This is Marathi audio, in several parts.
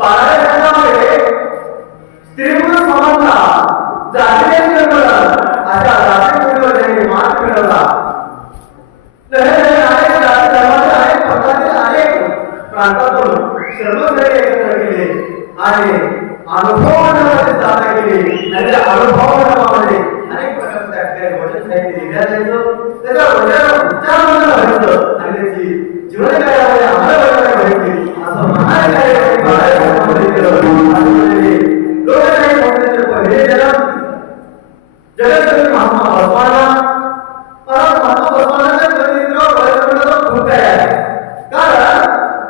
पारायणामध्ये स्त्रीपुरुष समानता जातीय निर्मूलन अशा जातीय त्यांनी मात मिळवला. अनेक जाती धर्माचे अनेक पंथाचे अनेक प्रांतातून सर्वजण एकत्र केले आणि अनुभवामध्ये साधना केली. आणि त्या अनुभवामध्ये अनेक प्रकारच्या ठिकाणी साहित्य लिहिल्या जायचं, त्याच्या उच्चार व्हायचं आणि त्याची जीवनकार्यामध्ये अंमलबजावणी व्हायची. असं महान कार्य लोकशाही संस्थेचे पहिले जगद्गुरु महात्मा बसवांना महात्मा बसवांच्या चरित्रावर खूप काय आहे. कारण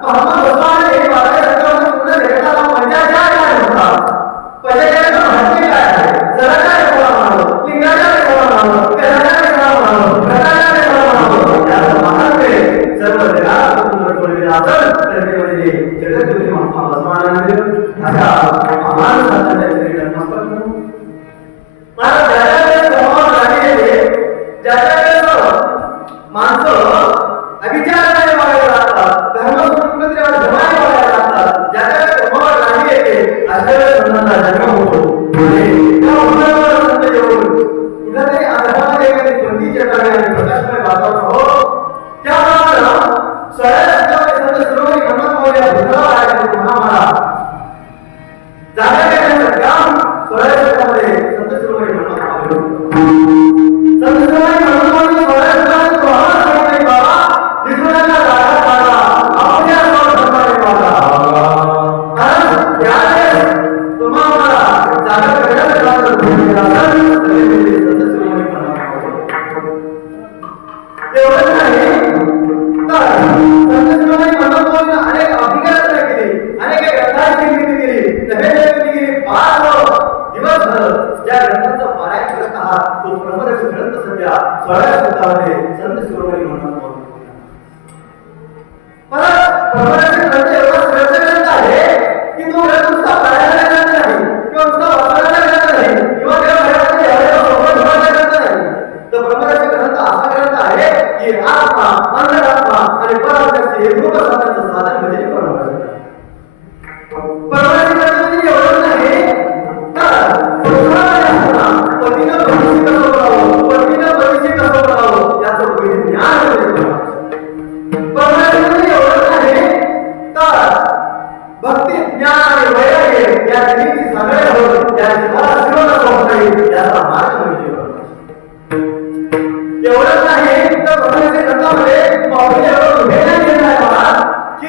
महात्मा बसवांना हे भारताच्या पूर्ण जगाला पंचायत काय होता, पंचायतीचं महत्त्व काय आहे, जगाच्या कोणाला म्हणावं, लिंगाच्या कोणाला म्हणावं, घराच्या कोणाला म्हणावं, घराच्या कोणाला म्हणावं, याचं महात्म्य सर्व जगाला पुनर्पडलेलं असेल तर ते म्हणजे जगद्गुरु महात्मा बसवांना अशा महान संतांच्या चरित्रात नमस्कार. मला माणसं अविचाराने वागायला लागतात, धर्मसंस्कृतीवर धर्माने वागायला लागतात, ज्याच्या धर्मावर नाही येते अशा वेळेस संतांचा जन्म होतो. कुठेतरी अधर्मामध्ये एखादी बंदीच्या जागे आणि प्रकाशमय वातावरण हो त्याप्रमाणे स्वराज्यामध्ये संत शिरोमणी गणपतराव भूतलावर आहे महामाला जागा देण्याचं काम स्वराज्यामध्ये संत शिरोमणी गणपतराव संत शिरोमणी गणपतराव स्वराज्यामध्ये कोणाला सांगितले बाबा विष्णूला जागा पाडा आपल्या स्वराज्यामध्ये पाडा. कारण त्यावेळेस तुम्हाला जागा देण्याचं काम संत शिरोमणी एवढंच नाही तर संत शिरोमणी गणपतरावांनी अनेक अभिग्रंथ केले, अनेक ग्रंथांची निर्मिती केली, नव्हे निर्मिती केली. 5 दिवस झालं ज्या ग्रंथांचं पारायण करत आहात तो प्रमरक्ष ग्रंथ सध्या 16 शतकामध्ये संत शिरोमणी गणपतराव मला प्रमरक्ष ग्रंथ एवढा श्रेष्ठ ग्रंथ आहे की तो ग्रंथ नुसता पारायणाचा ग्रंथ नाही किंवा नुसता वाचनाचा ग्रंथ नाही किंवा त्या घरामध्ये एवढ्या सोबत ठेवायचा ग्रंथ नाही. तो प्रमरक्ष ग्रंथ असा ग्रंथ आहे की आत्मा अंतरात्मा आणि परात्म्याचे एकरूप साधनाचं साधन म्हणजे परमार्थ. परमार्थ म्हणजे एवढंच नाही तर पतीनं भविष्य कसं करावं, पत्नीनं भविष्य कसं करावं याचं पहिले ज्ञान म्हणजे परमार्थ म्हणजे एवढंच नाही तर भक्ती ज्ञान आणि वैराग्य या तिन्हीची सगळे होत या जीवाला जीवन होईल याचा मार्ग म्हणजे एवढंच नाही तर भगवंताच्या ग्रंथामध्ये पावले एवढं भेदन केलं आहे मला की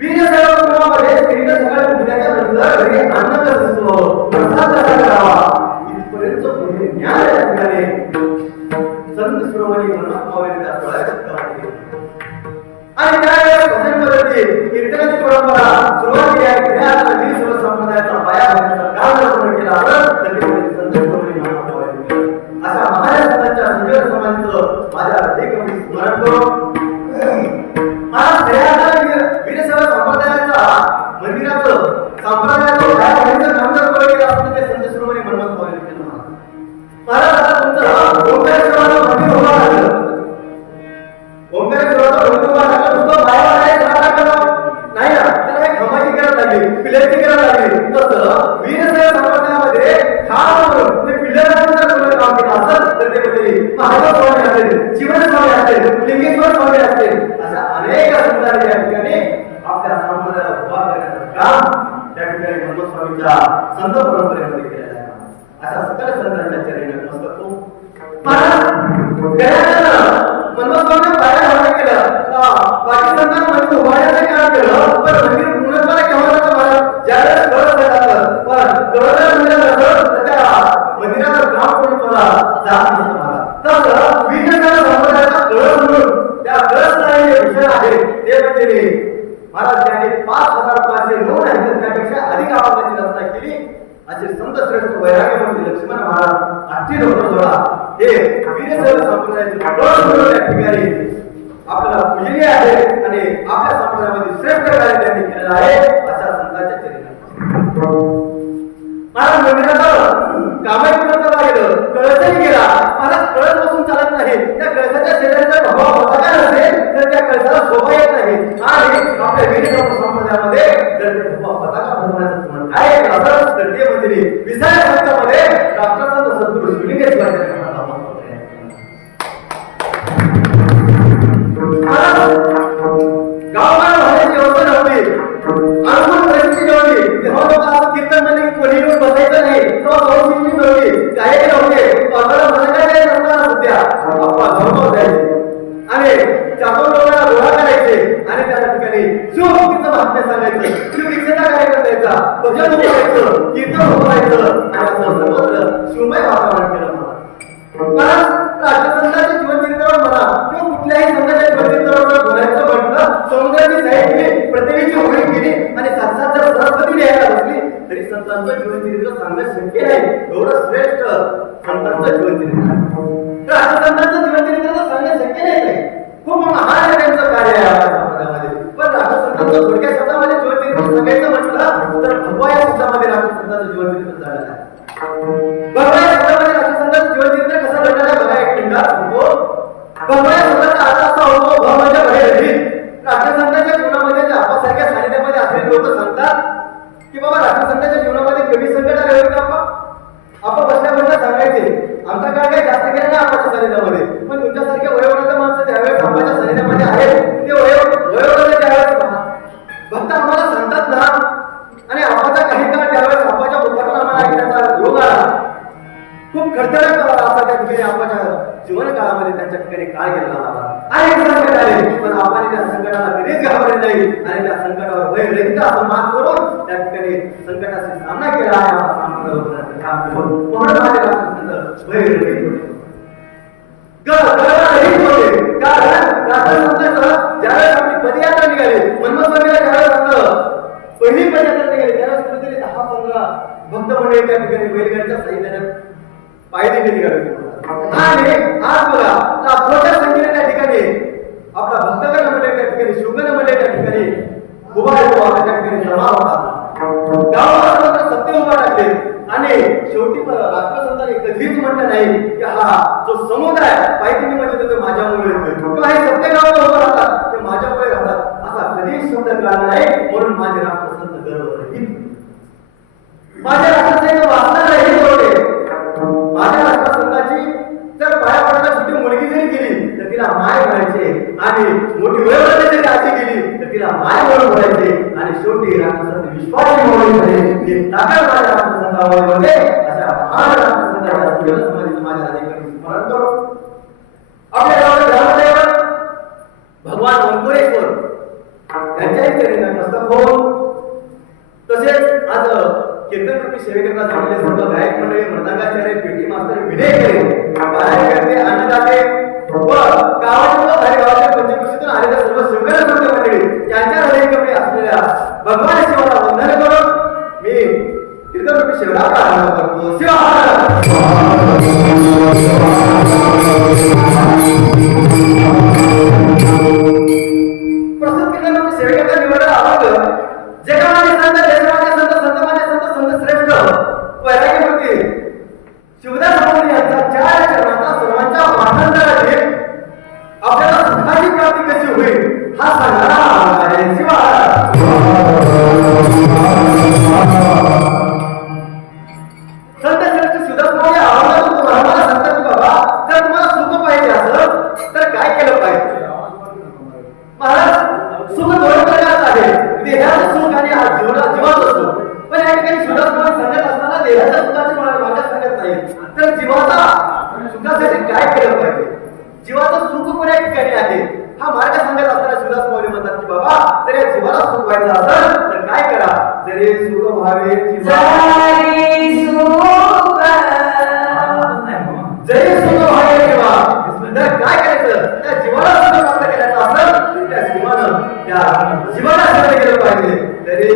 वीरसेवा कुटुंबामध्ये स्त्रीनं सकाळी उठल्याच्या नंतर घरी अन्न कसं असतो, प्रसाद कसा करावा इथपर्यंत पुढे ज्ञान या ठिकाणी संत शिरोमणी गणपतरावांनी त्या 16 शतकामध्ये आणि त्यावेळेस भजन पद्धती कीर्तनाची परंपरा सुरुवात केली आहे. त्या वीरसेवा संप्रदायाचा पाया घालण्याचं काम पूर्ण केलं तर ते संत शिरोमणी गणपतरावांनी अशा महान संतांच्या संजोग समाजाचं माझ्या अधिक स्मरण करून आज वीरसेवा संप्रदायाचा मंदिराचं संप्रदायाचं बाहेर काम जर केलं असतं ते संत शिरोमणी गणपतरावांनी केलं. महाराज आता तुमचं ओंकारेश्वराचं मंदिर उभा राहिलं, ओंकारेश्वराचं मंदिर उभा राहिलं नुसतं बाहेर नाही ना, त्याला एक खमाची गरज लागली, पिल्याची गरज लागली. तसं वीरसेवा संप्रदायामध्ये ठाम ते पिल्लाचं काम केलं असेल तर ते म्हणजे महादेव स्वामी असेल, जीवन स्वामी असेल, लिंगेश्वर स्वामी असेल अशा अनेक संतांनी या ठिकाणी आपल्या संप्रदायाला उभा करण्याचं काम त्या ठिकाणी गणपतस्वामीच्या संत परंपरेमध्ये केलेलं आहे. अशा सकल संतांच्या चरणी नमस्कार करतो. गणपतस्वामीने पाया धारण केलं, बाकी संतांमध्ये उभारण्याचं काम केलं, पण मंदिर पूर्णपणे केव्हा जातं महाराज ज्यावेळेस कळस जातात, पण कळस तर त्या मंदिराचं काम कोणी मला जात नसतं महाराज. तसं वीरसेवा संप्रदायाचा कळस म्हणून त्या कळसला जे विषय आहे ते म्हणजे महाराज त्यांनी 5509 नाही तर त्यापेक्षा अधिक आवाजाची रचना केली. असे संत श्रेष्ठ वैराग्यमूर्ती लक्ष्मण महाराज आठवी डोंगरजोडा हे वीरसेवा संप्रदायाचे कळस म्हणून त्या ठिकाणी आपल्याला पूजनीय आहे आणि आपल्या संप्रदायामध्ये श्रेष्ठ कार्य त्यांनी केलेलं आहे. अशा संतांच्या चरित्रात महाराज मंदिराचं कामही पूर्ण गेलं, कळसही गेला. महाराज कळस बसून चालत नाही, त्या कळसाच्या शेजारचा प्रभाव होता काय असेल तर त्या कळसाला शोभा येत नाही आणि आपल्या वीरसेवा संप्रदायामध्ये जर भजन उभारायचं, कीर्तन उभारायचं आणि असं सर्वत्र शिवमय वातावरण केलं मला. राष्ट्रसंतांच्या जीवनचरित्रावर म्हणा किंवा कुठल्याही संतांच्या जीवनचरित्रावर बोलायचं म्हटलं, समुद्राची साईड केली, प्रत्येकाची होळी केली आणि साक्षात जर सरस्वती लिहायला बसली तरी संतांचं जीवनचरित्र सांगणं शक्य नाही. एवढं श्रेष्ठ संतांचं जीवनचरित्र, राष्ट्रसंतांचं जीवनचरित्र सांगणं शक्य नाही. खूप महान त्यांचं कार्य आहे आपल्या समाजामध्ये. पण राष्ट्रसंतांचं थोडक्या शब्दामध्ये जीवनचरित्र सांगायचं म्हटलं तर भगवा या शब्दामध्ये राष्ट्रसंतांचं जीवनचरित्र झालेलं आहे. भगवा या शब्दामध्ये राष्ट्रसंतांचं जीवनचरित्र कसं घडलं आहे बघा एक मिनिटात. भगवा या शब्दाचा अर्थ असा होतो भ म्हणजे भयरहित. राष्ट्रसंतांच्या जीवनामध्ये जे आपासारख्या सानिध्यामध्ये असलेले लोक सांगतात की बाबा राष्ट्रसंतांच्या जीवनामध्ये कमी संकट आले होते आपण बसल्या बसल्या सांगायचे आमचा काळ काही जास्त गेला नाही आपाच्या सानिध्यामध्ये, पण तुमच्यासारख्या वयोवृद्ध माणसं त्यावेळेस आपाच्या सानिध्यामध्ये आहेत ते वयोवृद्ध त्यावेळेस भक्त आम्हाला सांगतात ना, आणि आपाचा काही काळ त्यावेळेस आपाच्या मुखातून आम्हाला ऐकण्याचा योग आला. खूप खडतडक असा त्या ठिकाणी आपाच्या जीवन काळामध्ये त्यांच्या ठिकाणी काळ गेला आला. अनेक संकट आले पण आपण त्या संकटाला कधीच घाबरले नाही आणि त्या संकटावर भयरहित आपण मात करून त्या ठिकाणी संकटाचा सामना केला आहे. म्हणून माझे राष्ट्रसंत भयरहित होते. कारण राष्ट्रसंत ज्यावेळेस आपली पदयात्रा निघाली, मन्मथस्वामीला ज्यावेळेस पहिली पदयात्रा निघाली त्यावेळेस कुठेतरी 10-15 भक्त मंडळी त्या ठिकाणी बैलगाडीच्या साहित्याने पायरी निघाली. आणि आज बघा लाखोच्या संख्येने त्या ठिकाणी आपला भक्तगण मंडळ त्या ठिकाणी शिवगण मंडळ त्या ठिकाणी उभा त्या ठिकाणी जमा होता. गावाला सत्य उभा टाकले आणि शेवटी राष्ट्रसंतांनी कधीच म्हटलं नाही की हा जो समुदाय पायथ्याशी म्हणजे तो माझ्यामुळे किंवा हे सत्य गावाला उभं राहतात ते माझ्यामुळे राहतात असा कधीच शब्द कळला नाही. म्हणून माझे राष्ट्रसंत गर्व माझ्या राष्ट्रसंत वाचणार होते. माझ्या राष्ट्रसंताची जर पाया पडायला छोटी मुलगी जरी गेली तर तिला माय म्हणायचे आणि मोठी वयोवृद्ध जरी आजी गेली तर तिला माय म्हणून बोलायचे आणि शेवटी राष्ट्रसंत विश्वासी म्हणून झाले. ते ताकद माझ्या राष्ट्रसंतावर होते. अशा महान राष्ट्रसंतांच्या माझ्या राजाकडे स्मरण करू. आपल्या गावात ग्रामदैवत भगवान अंकुरेश्वर त्यांच्याही चरणी नतमस्तक होऊन तसेच आज कीर्तनरूपी सेवेकरता झालेले सर्व गायक मंडळी, मृदंगाचार्य, पेटी मास्तर, विनयकरे, करते अन्नदाते व गावाच्या गावाच्या पंचकृषीतून आलेल्या सर्व शिवगण मंडळी यांच्या हृदयकपणे असलेल्या भगवान शिवाला वंदन करून मी कीर्तनरूपी सेवेला प्रारंभ करतो. प्रस्तुत कीर्तनरूपी सेवेकरता निवडला आवाज जगामध्ये संत, देशमान्य संत, संतमान्य संत, संत श्रेष्ठ वैराग्यमूर्ती शिवदास स्वामी यांचा 4 चरणाचा सर्वांच्या वाखाणण्याने आपल्याला सुखाची प्राप्ती कशी होईल हा सांगणारा आहे. संत श्रेष्ठ शिवदास स्वामी आवाजातून तुम्हाला सांगतात की बाबा जर तुम्हाला सुख पाहिजे असं तर काय केलं पाहिजे. महाराज सुख 2 प्रकारचं आहे, देहाचं सुख आणि जीवाचं सुख. पण या ठिकाणी शिवदास स्वामी सांगत असताना देहाच्या सुखाची माझ्या सांगत नाही तर जीवाचा सुखासाठी काय केलं पाहिजे. जीवाचं सुख कोण्या ठिकाणी आहे हा मार्ग सांगत असताना शिवदास स्वामी म्हणतात की बाबा जर या जीवाला सुख व्हायचं असेल तर काय करा. जरी सुख व्हावे जरी सुख व्हावे जीवा तर काय करायचं. त्या जीवाला सुख प्राप्त करायचं असेल त्या जीवाला शरण गेलं पाहिजे. तरी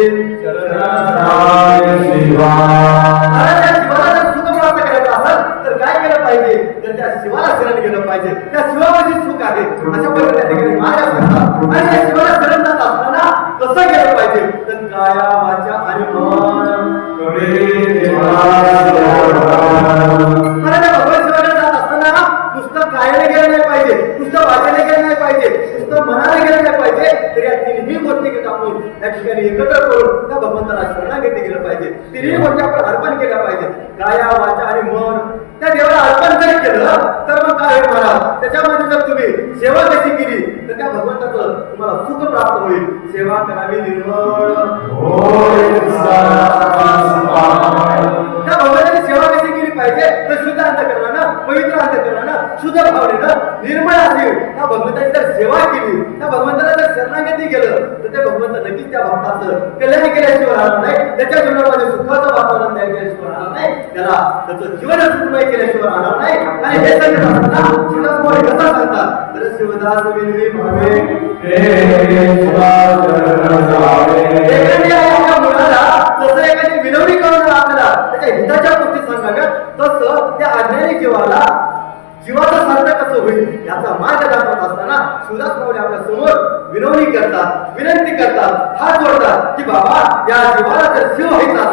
जीवाला जर सुख प्राप्त करायचं असेल तर काय केलं पाहिजे तर त्या शिवाला शरण गेलं पाहिजे. त्या शिवामध्ये सुख आहे अशा प्रकारे त्या ठिकाणी मार्ग सांगतात. आणि त्या शिवाला शरण जात असताना कसं गेलं पाहिजे तर काया वाचा आणि मन मला त्या भगवान शिवाला जात असताना नुसतं कायाने गेलं नाही पाहिजे, नुसतं वाचायला गेलं नाही पाहिजे, नुसतं मनाला गेलं नाही पाहिजे. तर या तिन्ही गोष्टी आपण त्या ठिकाणी एकत्र करून त्या भगवंताला शरणागती केलं पाहिजे. तिन्ही गोष्टी आपण अर्पण केल्या पाहिजे. काया वाचा आणि मन त्या देवाला अर्पण जरी केलं तर मग काय होईल महाराज. त्याच्यामध्ये जर तुम्ही सेवा कशी केली तर त्या भगवंताचं तुम्हाला सुख प्राप्त होईल. सेवा करावी निर्मळ त्या भगवंताची सेवा कशी केली पाहिजे तर शुद्ध अंतःकरणानं, पवित्र अंतःकरणानं, शुद्ध भावनेनं, निर्मळ असेल त्या भगवंताची जर सेवा केली, त्या भगवंताला जर शरणागती केलं तर ते भगवंत नक्कीच त्या भक्ताचं कल्याण केलं केल्याशिवाय राहणार नाही, त्याच्या जीवनामध्ये सुखाचं वातावरण तयार केल्याशिवाय राहणार नाही, त्याला त्याचं जीवन सुखमय केल्याशिवाय राहणार नाही. आणि हे सांगत असताना शिवदास माऊली कसा सांगतात तर शिवदास विनवी भावे आपल्या मुलाला जसं एखादी विनवणी करून आपल्याला त्याच्या हिताच्या गोष्टी सांगाव्यात, तसं त्या अज्ञानी जीवाला जीवाचा सार्थ कसं होईल याचा मार्ग दाखवत असताना शिवदास माऊली आपल्या समोर विनवणी करतात, विनंती करतात, हात जोडतात की बाबा या जीवाला जर शिव व्हायचा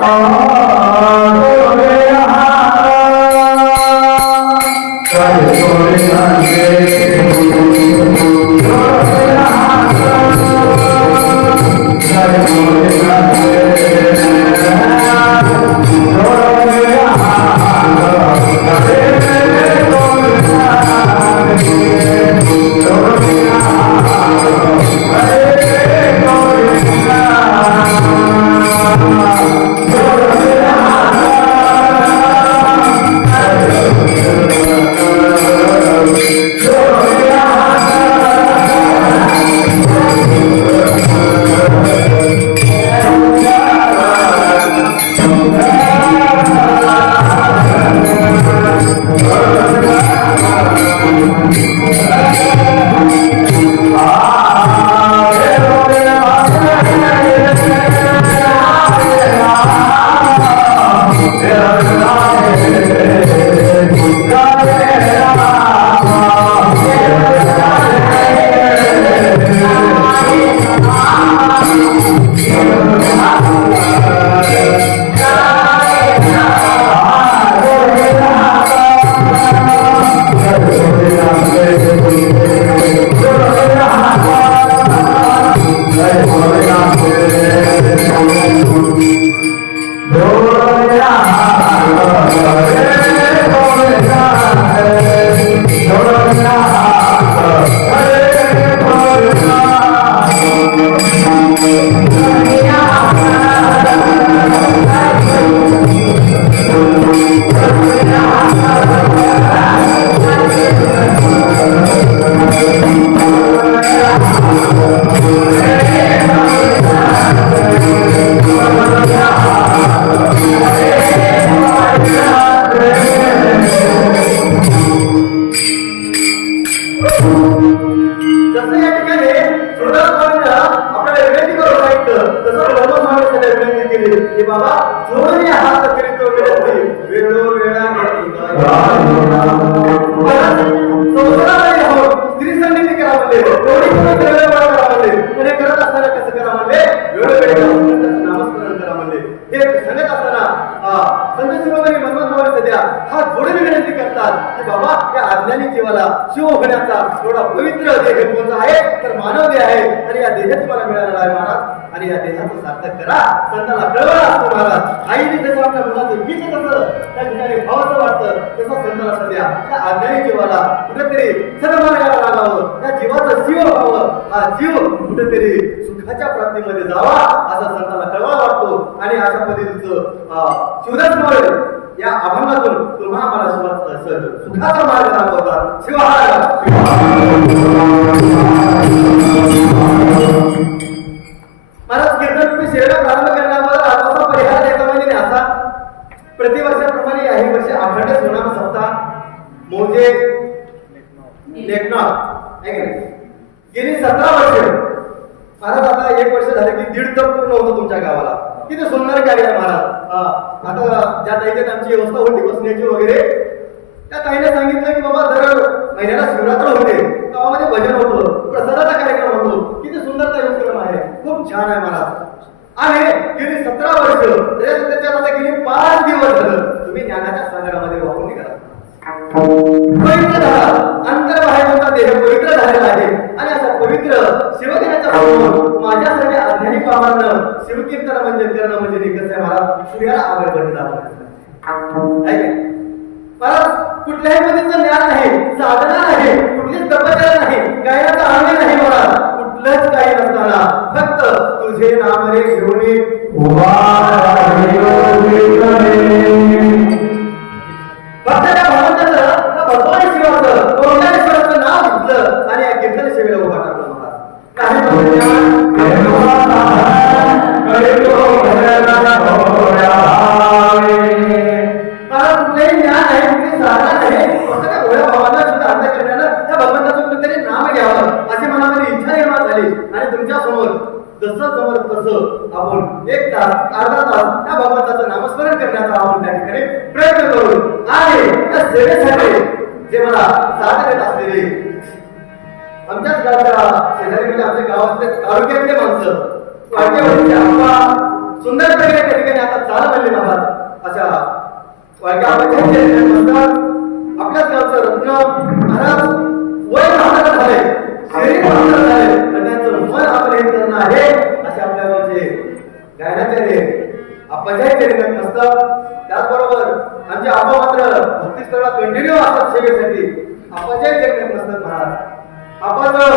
शिव होण्याचा एवढा पवित्र देह कोणता आहे तर मानव देह आहे. आणि या देह तुम्हाला मिळालेला आहे महाराज, आणि या देहाचं सार्थक करा. संतांना कळवळा असतो महाराज. आईने जसं आपल्या मुलाचं बीज कसं त्या ठिकाणी भावाचं वाटतं तसं संतांना सध्या त्या अज्ञानी जीवाला कुठेतरी सन्मानाला लागावं, त्या जीवाचं शिव व्हावं, हा जीव कुठेतरी सुखाच्या प्राप्तीमध्ये जावा असा संतांना कळवळा वाटतो. आणि अशा पद्धतीचं शिवदास माऊली या अभंगातून तुम्हा मला सुखाचा मार्ग दाखवतात. शिवहार महाराज कीर्तन तुम्ही सेवेला प्रारंभ करण्यावर आत्माचा परिहार द्यायचा म्हणजे असा प्रतिवर्षाप्रमाणे याही वर्षी अखंड सोनाम सप्ताह म्हणजे लेखनाथ गेली 17 वर्ष महाराज. आता 1 वर्ष झाले की 1.5 तप पूर्ण होतं तुमच्या गावाला. किती सुंदर कार्य आहे महाराज. आता ज्या ताईच्यात आमची व्यवस्था होती बसण्याची वगैरे, त्या ताईने सांगितलं की बाबा जर महिन्याला शिवरात्र होते, गावामध्ये भजन होतं, प्रसादाचा कार्यक्रम होतो. किती सुंदर कार्यक्रम आहे, खूप छान आहे महाराज. आणि गेली 17 वर्ष त्याच्यात आता गेली 5 दिवस झालं तुम्ही ज्ञानाच्या सागरामध्ये वाहून निघाला. पवित्र झाला, अंतर्बाह्य तुमचा देह पवित्र झालेला आहे. आणि असा पवित्र शिवदिनाच्या समोर माझ्यासाठी अज्ञानी पावानं शिवकीर्तन म्हणजे करणं म्हणजे निकष आहे महाराज. सूर्याला आगर बनला महाराज. कुठल्याही पद्धतीचं ज्ञान नाही, साधना नाही, कुठलीच तपश्चर्या नाही, गायनाचा आनंद नाही महाराज. कुठलंच काही नसताना फक्त तुझे नाम रे घेऊन फक्त त्या भगवंताचं भगवान शिवाचं कोणत्याश्वराचं नाव घेतलं आणि या कीर्तन सेवेला उभा टाकलं महाराज. काही अर्धा तास त्या भगवंताचं नामस्मरण करण्याचा आपण त्या ठिकाणी प्रयत्न करू. आणि त्या सेवेसाठी जे मला साथ देत असलेले आमच्याच गावच्या शेजारी म्हणजे आमच्या गावातले तालुक्यातले माणसं वाक्यावरचे आप्पा सुंदरपणे त्या ठिकाणी आता चाल बनले महाराज अशा वाक्यावरचे आपल्याच गावचं रत्न महाराज वय महाराज झाले शरीर महाराज झाले पण त्यांचं मन आपले करणं आहे असे आपल्या गावचे गायनाचे आप्पाच्याही चरित्रात नसतं. त्याचबरोबर आमचे आप्पा मात्र भक्तीस्थळात कंटिन्यू असतात सेवेसाठी. आप्पाच्याही चरित्रात नसतात महाराज. आप्पाचं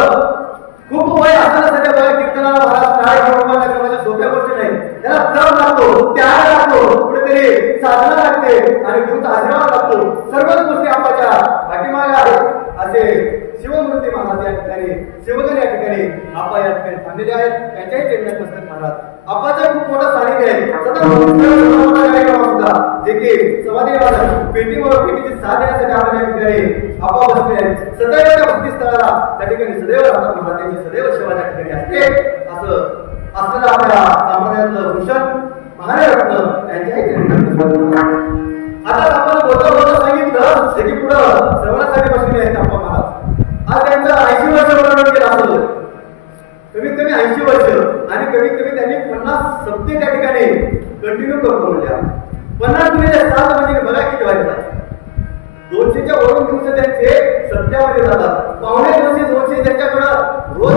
खूप वय असताना सध्या बघा कीर्तनाला महाराज काय घेऊन माझ्या सोप्या गोष्टी नाही. त्याला दम लागतो, त्याग लागतो, कुठेतरी साधना लागते आणि गुरुचा आशीर्वाद लागतो. सर्वच गोष्टी आप्पाच्या पाठीमागे आहेत. असे शिवमूर्ती महाराज या ठिकाणी शिवगण या ठिकाणी आप्पा या ठिकाणी थांबलेले आहेत. त्यांच्याही चरित्रात नसतात महाराज. आप्पाचं खूप मोठं सानिध्य आहे. जे की समाधी पेटीची साथ देण्यासाठी आपण या ठिकाणी आप्पा बसले आहेत. सदैव त्या भक्तीस्थळाला त्या ठिकाणी सदैव राहतात महाराज. त्यांची सदैव सेवा त्या ठिकाणी असते. असं असलेलं आपल्या सामान्यातलं भूषण महाराष्ट्र त्यांच्याही आता आपण बोलता सांगितलं जे की पुढं श्रवणासाठी बसलेले आहेत आप्पा महाराज. आज त्यांचं 80 वर्ष वर्णन केलं असं कमीत कमी 80 वर्ष आणि कमीत कमी त्यांनी 50 सप्ते त्या ठिकाणी कंटिन्यू करतो. म्हणजे 50 गुणिले 7 म्हणजे बघा किती वाजतात. 200च्या वरून दिवस त्यांचे सत्यामध्ये जातात. पावणे 200 त्यांच्याकडं रोज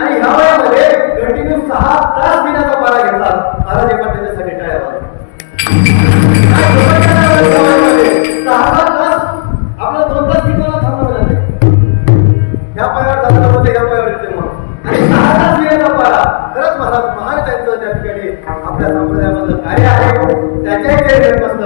आणि ह्या वयामध्ये कंटिन्यू 6 तास पिण्याचा पारा घेतात. महाराज पण त्याच्यासाठी काय 6 तास आपला 2 तास पिण्याला थांबावं लागेल. ह्या पायावर जातात ह्या पायावर येते म्हणून आणि 6 तास पिण्याचा पारा. खरंच महाराज महान त्यांचं त्या ठिकाणी आपल्या संप्रदायामधलं कार्य आहे. त्याच्याही चरित्र मस्त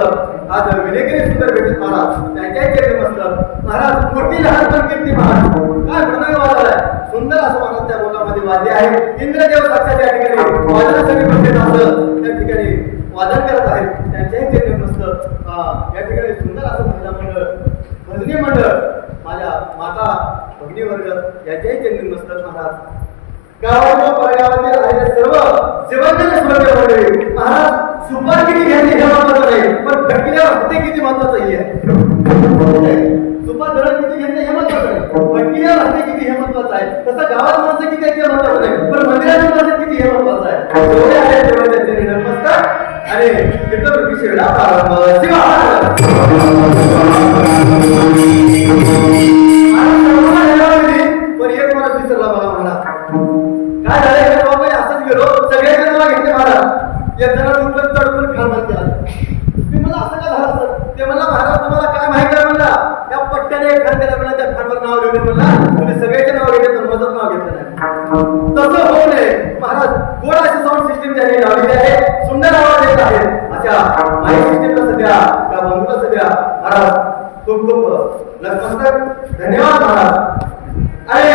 आज विनेकरी सुंदर भेटत महाराज. त्यांच्याही चरित्र मस्त महाराज. मोठी लहान पण कीर्ती महाराज काय म्हणणं वाजत आहे. सुंदर असं महाराज त्या बोलामध्ये वाद्य आहे. इंद्रदेव साक्षात त्या ठिकाणी वादनासाठी बसलेलं असं त्या ठिकाणी वादन करत आहेत. त्यांच्याही चरित्र मस्त या ठिकाणी सुंदर असं महिला मंडळ भजनी मंडळ माझ्या माता भगिनी वर्ग याच्याही चरित्र मस्त महाराज. गावाच्या पर्यावरणातील राहिलेले सर्व शिवजन स्वर्ग मंडळी महाराज. सुपार किती घ्यायचे हे महत्वाचं नाही पण भटकीला भक्ती किती महत्वाचं आहे. सुपार धरण किती घ्यायचे हे महत्वाचं नाही भटकीला भक्ती किती हे महत्वाचं आहे. तसं गावात माणसं किती आहे ते महत्वाचं नाही पण मंदिराची माणसं किती हे महत्वाचं आहे. जेवढे आहे तेवढे त्यांचे नमस्कार आणि कीर्तन शिवला प्रारंभ शिवा पण एक माणूस विसरला बघा मला काय झालं. असंच गेलो सगळ्यांच्या नाव घेतले महाराज. एक जण उठून चढून खालबत केला. मी मला असं का झालं सर ते मला महाराज तुम्हाला काय माहिती आहे म्हणला. त्या पट्ट्याने घर केला म्हणला त्या खालवर नाव लिहिले म्हणला तुम्ही सगळ्याचे नाव घेतले तर माझं नाव घेतलं नाही. तसं होऊ नये महाराज. गोड अशी साऊंड सिस्टीम त्यांनी लावलेली आहे. सुंदर आवाज येत आहे. अशा माईक सिस्टीमला सध्या त्या बंधूला सध्या महाराज खूप खूप नतमस्तक धन्यवाद महाराज. आणि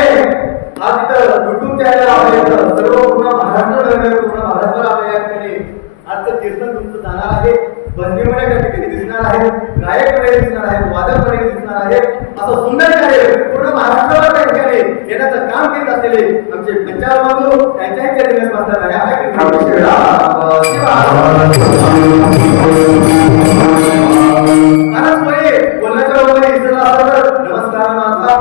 आज इथं युट्यूब चॅनल आपल्या सर्व पूर्ण महाराष्ट्र पूर्ण महाराष्ट्र आपल्या या ठिकाणी आजचं कीर्तन तुमचं जाणार आहे. भजनी मध्ये त्या ठिकाणी दिसणार आहे. गायक मध्ये दिसणार आहे. वादक मध्ये दिसणार आहे. असं सुंदर कार्य पूर्ण महाराष्ट्रावर त्या ठिकाणी येण्याचं काम करीत असलेले आमचे पंचाल बंधू त्यांच्याही चरित्र मास्तर महाराज पुढे बोलण्याच्या वगैरे विसरला असं तर नमस्कार माझा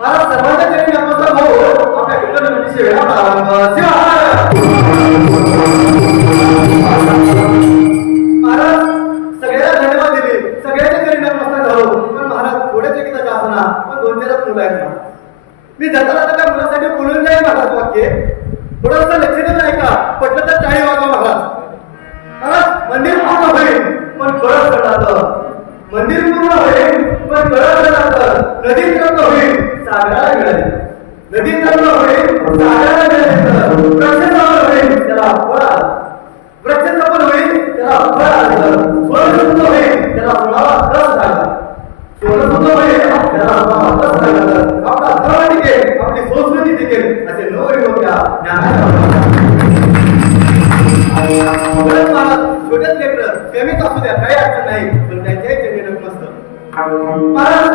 मला सर्वांच्या चरणी नमस्कार भाऊ आपल्या कीर्तन सेवेला प्रारंभ महाराज सगळ्याला धन्यवाद दिले सगळ्यांच्या चरणी नमस्कार झालो पण महाराज थोडेच एक असना पण दोन चारच मुलं आहेत ना मी जाताना त्या मुलासाठी बोलून जाईल महाराज वाक्य थोडंसं लक्ष देत नाही का पटलं तर 40 वाजवा महाराज मंदिर पूर्ण होईल पण बरं चढालं मंदिर पूर्ण होईल पण बरं चढालं नदी त्रंत होईल सागराला मिळाली नदी त्रंत होईल सागराला मिळाले वृक्ष सफल होईल त्याला फळ आलं वृक्ष सफल होईल त्याला फळ आलं सोनं होईल त्याला फळाला रस झाला सोनं होईल त्याला फळाला रस झाला आपला धर्म टिकेल आपली संस्कृती टिकेल असे नवरी होत्या छोट्याच लेकर कमीच असू द्या काही अडचण नाही पण त्यांच्याही चरणी नमस्कार महाराज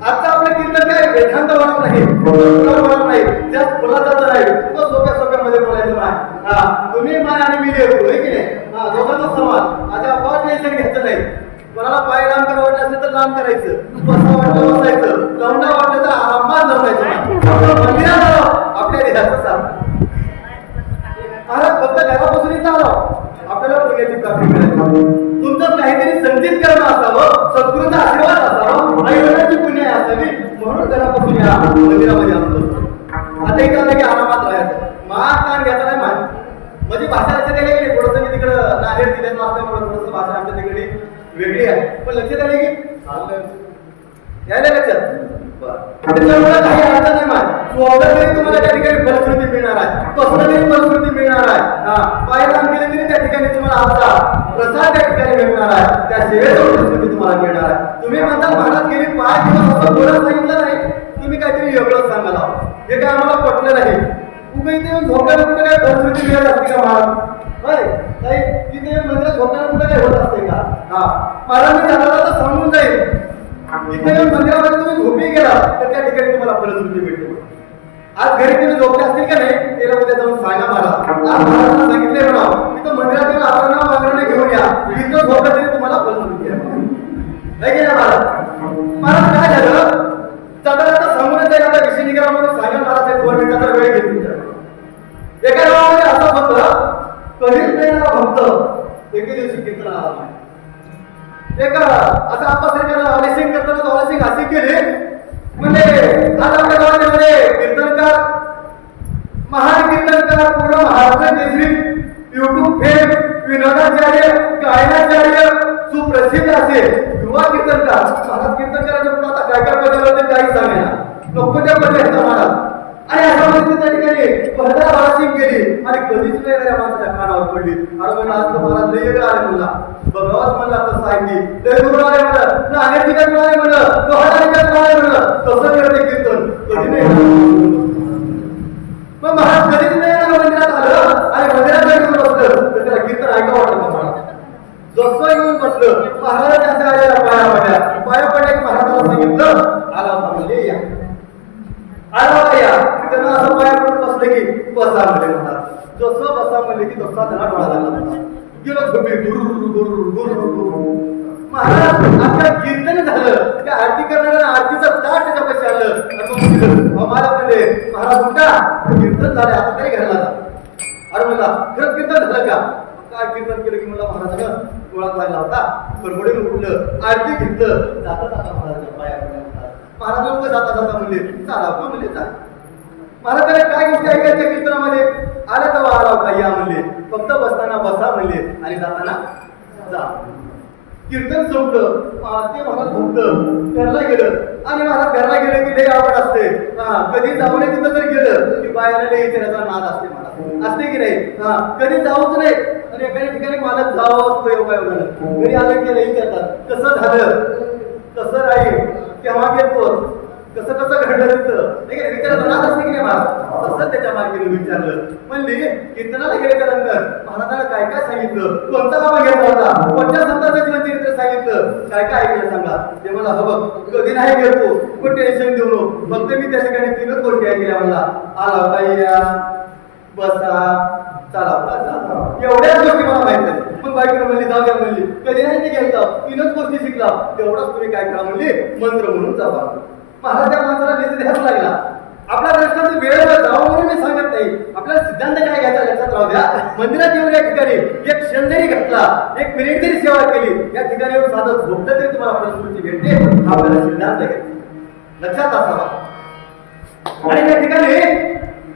आता आपलं कीर्तन काय वेदांत होणार नाही होणार नाही त्यात बोलायचं नाही तो सोप्या सोप्यामध्ये बोलायचं नाही हा तुम्ही मान आणि मी लेकरू होय की नाही दोघांचा संवाद आता आपण टेन्शन घ्यायचं नाही कोणाला पाय लांब करा वाटलं असेल तर लांब करायचं बसा वाटलं बसायचं लवंडा वाटलं तर आरामात लावायचं मंदिरात आपल्या देहाचं साथ महाराज फक्त घरापासून इथं आलो आपल्याला पुण्याची प्राप्ती मिळाली तुमचं काहीतरी संचित करणं असावं सद्गुरूचा आशीर्वाद असावा आई वडिलांची पुण्य असावी म्हणून घरापासून या मंदिरामध्ये आणतो आता इथं आलं की आरामात राहायचं मान ताण घ्यायचा नाही मान म्हणजे भाषा लक्षात आली की थोडंसं मी तिकडं नांदेड जिल्ह्यात असल्यामुळे थोडंसं भाषा आमच्या तिकडे वेगळी आहे पण लक्षात आली की यायला लक्षात त्याच्यामुळे काही अडचण नाही मान स्वतः तरी तुम्हाला त्या ठिकाणी फलश्रुती मिळणार आहे कसं तरी फलश्रुती मिळणार आहे पाय लांब गेले तरी त्या ठिकाणी तुम्हाला आमचा प्रसाद त्या ठिकाणी मिळणार आहे त्या सेवेचा फलश्रुती तुम्हाला मिळणार आहे तुम्ही म्हणता महाराज गेली 5 दिवस असं बोलत सांगितलं नाही तुम्ही काहीतरी वेगळंच सांगायला हे काय आम्हाला पटलं नाही तुम्ही इथे येऊन झोपल्याला कुठे काय फलश्रुती मिळत असते का महाराज होय काही तिथे मंदिरात झोपल्याला कुठे काय होत असते का महाराज मी जाता सांगून जाईल इथे येऊन मंदिरामध्ये तुम्ही झोपी गेला तर त्या ठिकाणी तुम्हाला फलश्रुती मिळते आज घरी तुम्ही झोपले असतील का नाही त्याला उद्या जाऊन सांगा महाराजांना सांगितले म्हणा तिथं मंदिरात येऊन आपण वागणे घेऊन या इथं झोपलं तरी तुम्हाला फलश्रुती आहे की नाही महाराज काय झालं जाता सांगून जाईल आता विषय निघाला म्हणून सांगा महाराज 2 मिनिटाचा वेळ घेतली एका गावामध्ये असं भक्त कधीच नाही भक्त एके दिवशी कीर्तन आला नाही एका आता आपण ऑलेसिंग करताना ऑलेसिंग असे केले म्हणजे आज आपल्या गावामध्ये कीर्तनकार महान कीर्तनकार पूर्ण महाराष्ट्र केसरी युट्यूब फेम विनोदाचार्य गायनाचार्य सुप्रसिद्ध असे युवा कीर्तनकार महाराज कीर्तनकाराच्या पुढे आता काय काय बदल होते काही सांगेना नको त्या बदल महाराज आणि अशा पद्धतीने त्या ठिकाणी पहला ऑलेसिंग केली आणि कधीच नाही या माणसाच्या कानावर पडली अरे म्हणजे आज महाराज लय वेगळा आले मला भगवान म्हणला तसं आहे की लय दूर आले म्हणलं ना अनेक ठिकाणी आले म्हणलं तो ठिकाणी आले म्हणलं तसं करते कीर्तन कधी नाही मग महाराज कधीच नाही मंदिरात आलं आणि मंदिरात येऊन बसलं तर त्याला कीर्तन ऐका वाटलं महाराज जसं येऊन बसलं महाराज असं आलेला पाया पडल्या की महाराजाला सांगितलं आला होता म्हणजे या आला होता या त्यांना असं पाया पडून बसले की बसा म्हणले महाराज जसं बसा म्हणले की तसा त्याला डोळा लागला गेलो झोपी महाराज आपल्या कीर्तन झालं त्या आरती करणाऱ्या आरतीचं ताट त्याच्या पैसे आलं मला म्हणले महाराज उठा कीर्तन झालं आता तरी घरला जा अरे म्हणला खरंच कीर्तन झालं का काय कीर्तन केलं की मला महाराजांना डोळा लागला होता परबडीनं उठलं आरती घेतलं जाता जाता महाराजांच्या पाया महाराज जाता जाता म्हणले चाला म्हणले चाल महाराजांना काय गोष्टी ऐकायच्या कीर्तनामध्ये आला तेव्हा आला होता या म्हणले फक्त बसताना बसा म्हणले आणि जाताना जा कीर्तन संपलं ते महाराज झोपलं घरला गेलं आणि महाराज घरला गेलं की लई आवड असते कधी जाऊ नये तिथं जर गेलं की बायाला लई विचारायचा नाद असते महाराज असते की नाही कधी जाऊच नाही आणि एखाद्या ठिकाणी मालक जावं योगायोगानं घरी आलं की लई विचारतात कसं झालं कसं राहील केव्हा गेलो कसं कसं घडलं तिथं विचारायचं नाद असते की नाही महाराज तसं त्याच्या मार्गेने विचारलं म्हणली कीर्तनाला गेल्यानंतर महाराजांना काय काय सांगितलं कोणता बाबा घेतला होता कोणत्या संतांचं जीवन चरित्र सांगितलं काय काय ऐकलं सांगा ते मला हवं कधी नाही गेलो पण टेन्शन देऊ नको फक्त मी त्या ठिकाणी 3च गोष्टी ऐकल्या मला आला होता या बसा चला एवढ्याच गोष्टी मला माहित मग बायको म्हणली जाऊ द्या म्हणली, कधी नाही ते गेलता तीनच गोष्टी शिकला, तेवढाच तुम्ही काय करा म्हणली, मंत्र म्हणून जावा. महाराज त्या माणसाला ध्यास लागला. आपल्या दृष्टांत वेळेवर जावं म्हणून मी सांगत नाही, आपल्याला सिद्धांत काय घ्यायचा लक्षात राहू द्या. मंदिरात येऊन या ठिकाणी एक क्षण जरी घातला, एक मिनिट जरी सेवा केली, या ठिकाणी येऊन साधं झोपलं तरी तुम्हाला प्रसूती भेटते, हा आपल्याला सिद्धांत घ्यायचा लक्षात असावा. आणि त्या ठिकाणी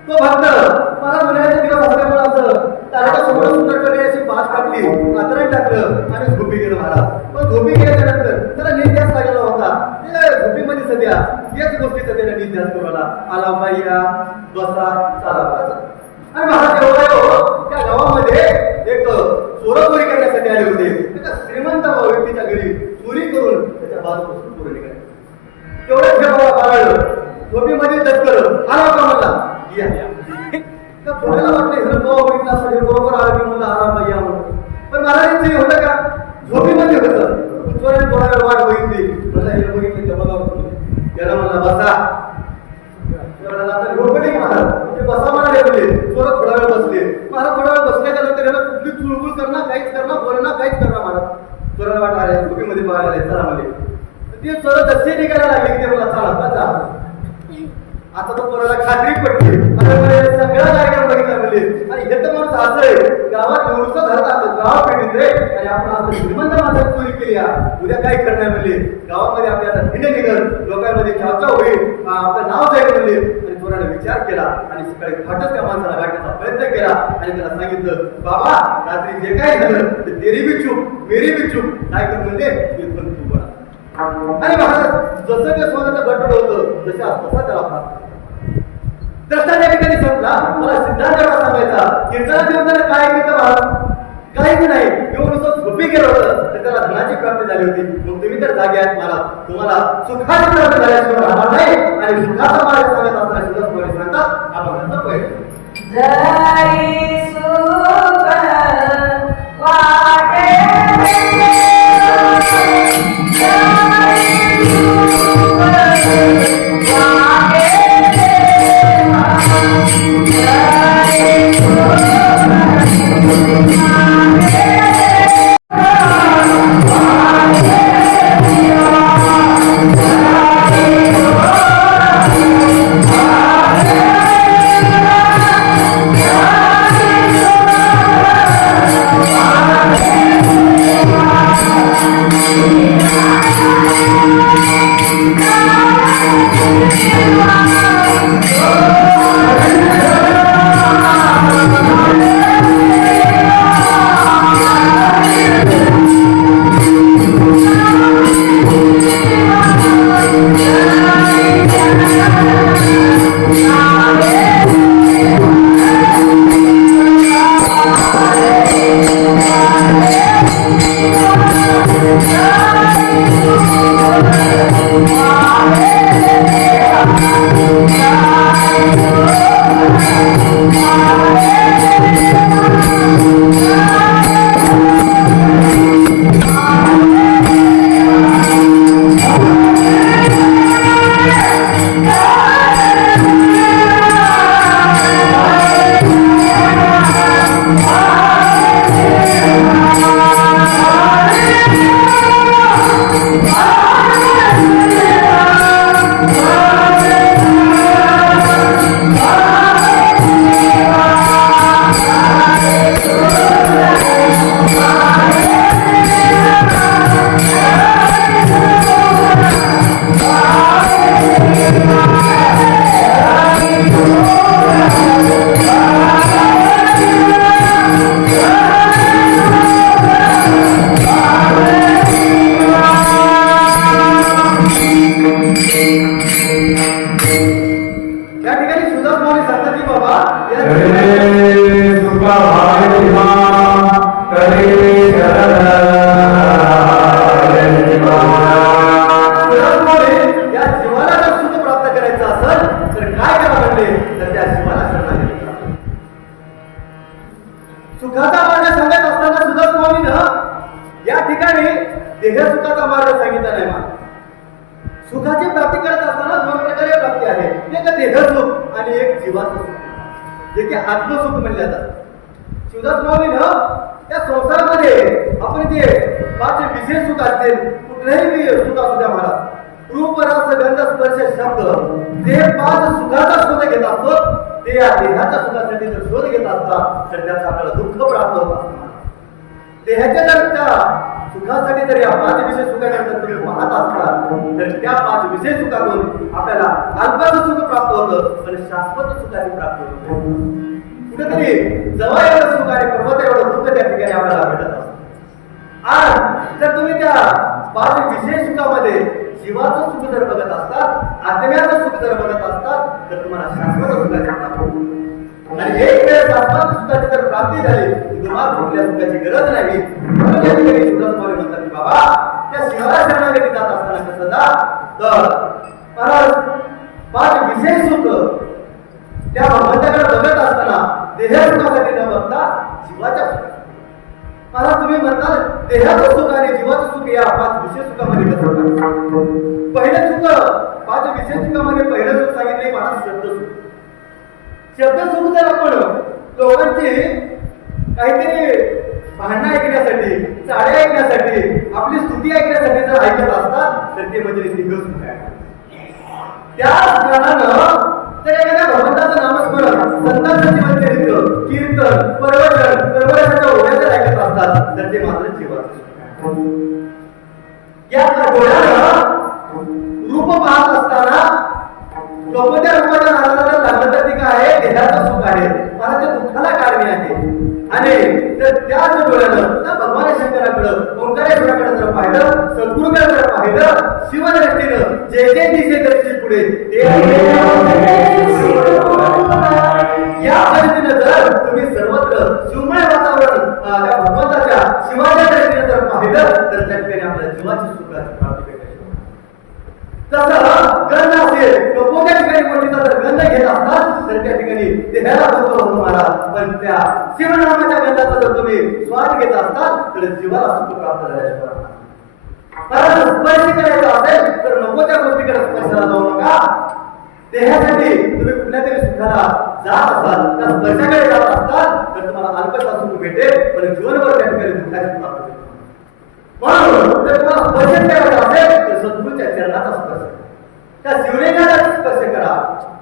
तो भक्त मला म्हणायचं दिवस असल्यामुळे असं तारका समोर सुंदरकडे अशी बाज टाकली, आतरण टाकलं आणि झोपी गेलं महाराज. पण झोपी गेल्याच्या नंतर त्याला निर्ध्यास लागलेला होता. झोपीमध्ये सध्या याच गोष्टीचा त्याला निर्ध्यास करू आला बाईया बसा चाला. आणि महाराज एवढा त्या गावामध्ये एक चोरी करण्यासाठी आले होते. त्या श्रीमंत व्यक्तीच्या घरी चोरी करून त्याच्या बाजूपासून चोरी निघाली. तेवढंच हे बाळाळलं झोपीमध्ये दचकल आला होता म्हणला या त्या पोराला वाटलं बघितला असेल बरोबर आला की म्हणलं आराम या म्हणून. पण महाराजांचं होतं का झोपीमध्ये होतं. चोराने थोडा वेळ वाट बघितली, मला बघितली तेव्हा त्याला म्हणला बसा. महाराज बसा म्हणाले बोलले. चोर थोडा वेळ बसले. महाराज थोडा वेळ बसल्याच्या नंतर याला कुठली चुळबुळ करणार, काहीच करणार, बोलणार, काहीच करणार. महाराज चोराला वाटलं आले झोपीमध्ये बघायला आले चला म्हणले. ते चोर जसे निघायला लागले ते मला चला. आता तो पोराला खात्री पडली. सगळ्या कार्यक्रम बघितला म्हणले. आणि हे तर माणूस असं आहे गावात एवढं घरात गाव पेटीत रे आणि आपण असं श्रीमंत माणसात चोरी केली. उद्या काय करणार म्हणले. गावामध्ये आपल्या आता भिंड निघल, लोकांमध्ये चावचाव होईल, आपलं नाव जाईल म्हणले. आणि चोराने विचार केला आणि सकाळी फाटच त्या माणसाला गाठण्याचा प्रयत्न केला आणि त्याला सांगितलं बाबा रात्री जे काय झालं ते तेरी बी चूक मेरी बी चूक काय कर म्हणले पण तू बघा. आणि महाराज जसं ते सोन्याचं गट्टड होतं तशा तसा त्याला फार द्रष्टा त्या ठिकाणी संपला. मला सिद्धांत एवढा सांगायचा कीर्तनात येऊन त्याला काय केलं महाराज काहीच नाही. येऊन नुसतं झोपी गेलं होतं तर त्याला धनाची प्राप्ती झाली होती. मग तुम्ही तर जागे आहेत महाराज, तुम्हाला सुखाची प्राप्ती झाल्याशिवाय राहणार नाही. आणि सुखाचा मार्ग सांगत असताना सुद्धा सांगतात आपण त्याचा पहिला जय सुख वाटे सुखाचा मार्ग सांगत असताना सुद्धा स्वामीनं या ठिकाणी देह सुखाचा मार्ग सांगितला नाही. सुखाची प्राप्ती करत असताना दोन प्रकारे प्राप्ती आहे. एक देह सुख आणि एक जीवाचं सुख, जे की आत्मसुख म्हणले जातात. शिवदास स्वामीनं त्या संसारामध्ये आपण जे 5 विशेष सुख असतील, कुठल्याही सुख असू द्या महाराज, रूप रस गंध स्पर्श शब्द, जे 5 सुखाचा शोध घेत असतो ते या देहाच्या सुखासाठी जर शोध घेत असतात तर त्याचं आपल्याला दुःख प्राप्त होत असतं. देहाच्या जर त्या सुखासाठी जर या 5 विशेष सुखाकडे तुम्ही पाहत असतात तर त्या 5 विशेष सुखातून आपल्याला अल्पच सुख प्राप्त होतं आणि शाश्वत सुखाची प्राप्ती होते. कुठेतरी जवळ एवढं सुख आणि पर्वत एवढं दुःख त्या ठिकाणी आपल्याला भेटत असतं. आणि जर तुम्ही त्या 5 विशेष सुखामध्ये जीवाचं सुख जर बघत असतात, आत्म्याचं सुख जर बघत असतात तर तुम्हाला शाश्वत सुखाची प्राप्ती होते. आणि एक वेळ शाश्वत सुखाची जर प्राप्ती झाली की तुम्हाला कुठल्या सुखाची गरज नाही. म्हणून त्या ठिकाणी सुखास्वामी म्हणतात की बाबा त्या शिवाला शरणागती जात असताना कसं जा तर महाराज 5 विशेष सुख त्या भगवंताकडे बघत असताना देह सुखासाठी न बघता जीवाच्या सुखासाठी. महाराज तुम्ही म्हणता देहाचं सुख आणि जीवाचं सुख या 5 विशेष सुखामध्ये कसं? पहिलं सुख 5 विशेष सुखामध्ये पहिलं सुख सांगितले महाराज शब्द सुख. शब्द सुख जर आपण लोकांची काहीतरी भांडणं ऐकण्यासाठी, चाळे ऐकण्यासाठी, आपली स्तुती ऐकण्यासाठी जर ऐकत असतात तर ते म्हणजे दिव्य सुख आहे. त्याच कारणानं तर एखाद्या भगवंताचं नामस्मरण, संतांचं जीवनचरित्र, कीर्तन, प्रवचन, परमेश्वराच्या ओढ्या जर ऐकत असतात तर ते मात्र जीवाचं सुख आहे. या डोळ्यानं रूप पाहत असताना लोकांच्या रूपाच्या नादाला लागलं तर ते काय आहे? देहाचं सुख आहे, मला ते दुःखाला काढणे आहे. आणि जर त्याच डोळ्यानं त्या भगवान शंकराकडं, ओंकारेश्वराकडे जर पाहिलं, सद्गुरूकडे जर पाहिलं, शिवदृष्टीनं जे जे दिसे दृष्टी पुढे ते या पद्धतीनं जर तुम्ही सर्वत्र शिवमय वातावरण त्या भगवंताच्या शिवाच्या दृष्टीनं जर पाहिलं तर त्या ठिकाणी आपल्या जीवाची सुखाची प्राप्ती भेटेल. तसं गंध असेल, कोणत्या ठिकाणी कोणतीचा जर गंध घेत असतात तर त्या ठिकाणी देहाला दुःख होतो महाराज. पण त्या शिवनामाच्या गंधाचा जर तुम्ही स्वाद घेत असतात तर जीवाला सुख प्राप्त झाल्याशिवाय. कारण स्पर्श करायचा असेल तर नको त्या गोष्टीकडे स्पर्शाला जाऊ नका. देहासाठी तुम्ही कुठल्या तरी सुखाला जात असाल, त्या स्पर्शाकडे जात असतात तर तुम्हाला अल्पशा सुख भेटेल पण जीवनभर त्या ठिकाणी दुःखाची प्राप्ती होईल. म्हणून जर तुम्हाला स्पर्श करायचा असेल तर सद्गुरूच्या चरणाचा स्पर्श, त्या शिवलिंगाचा स्पर्श करा.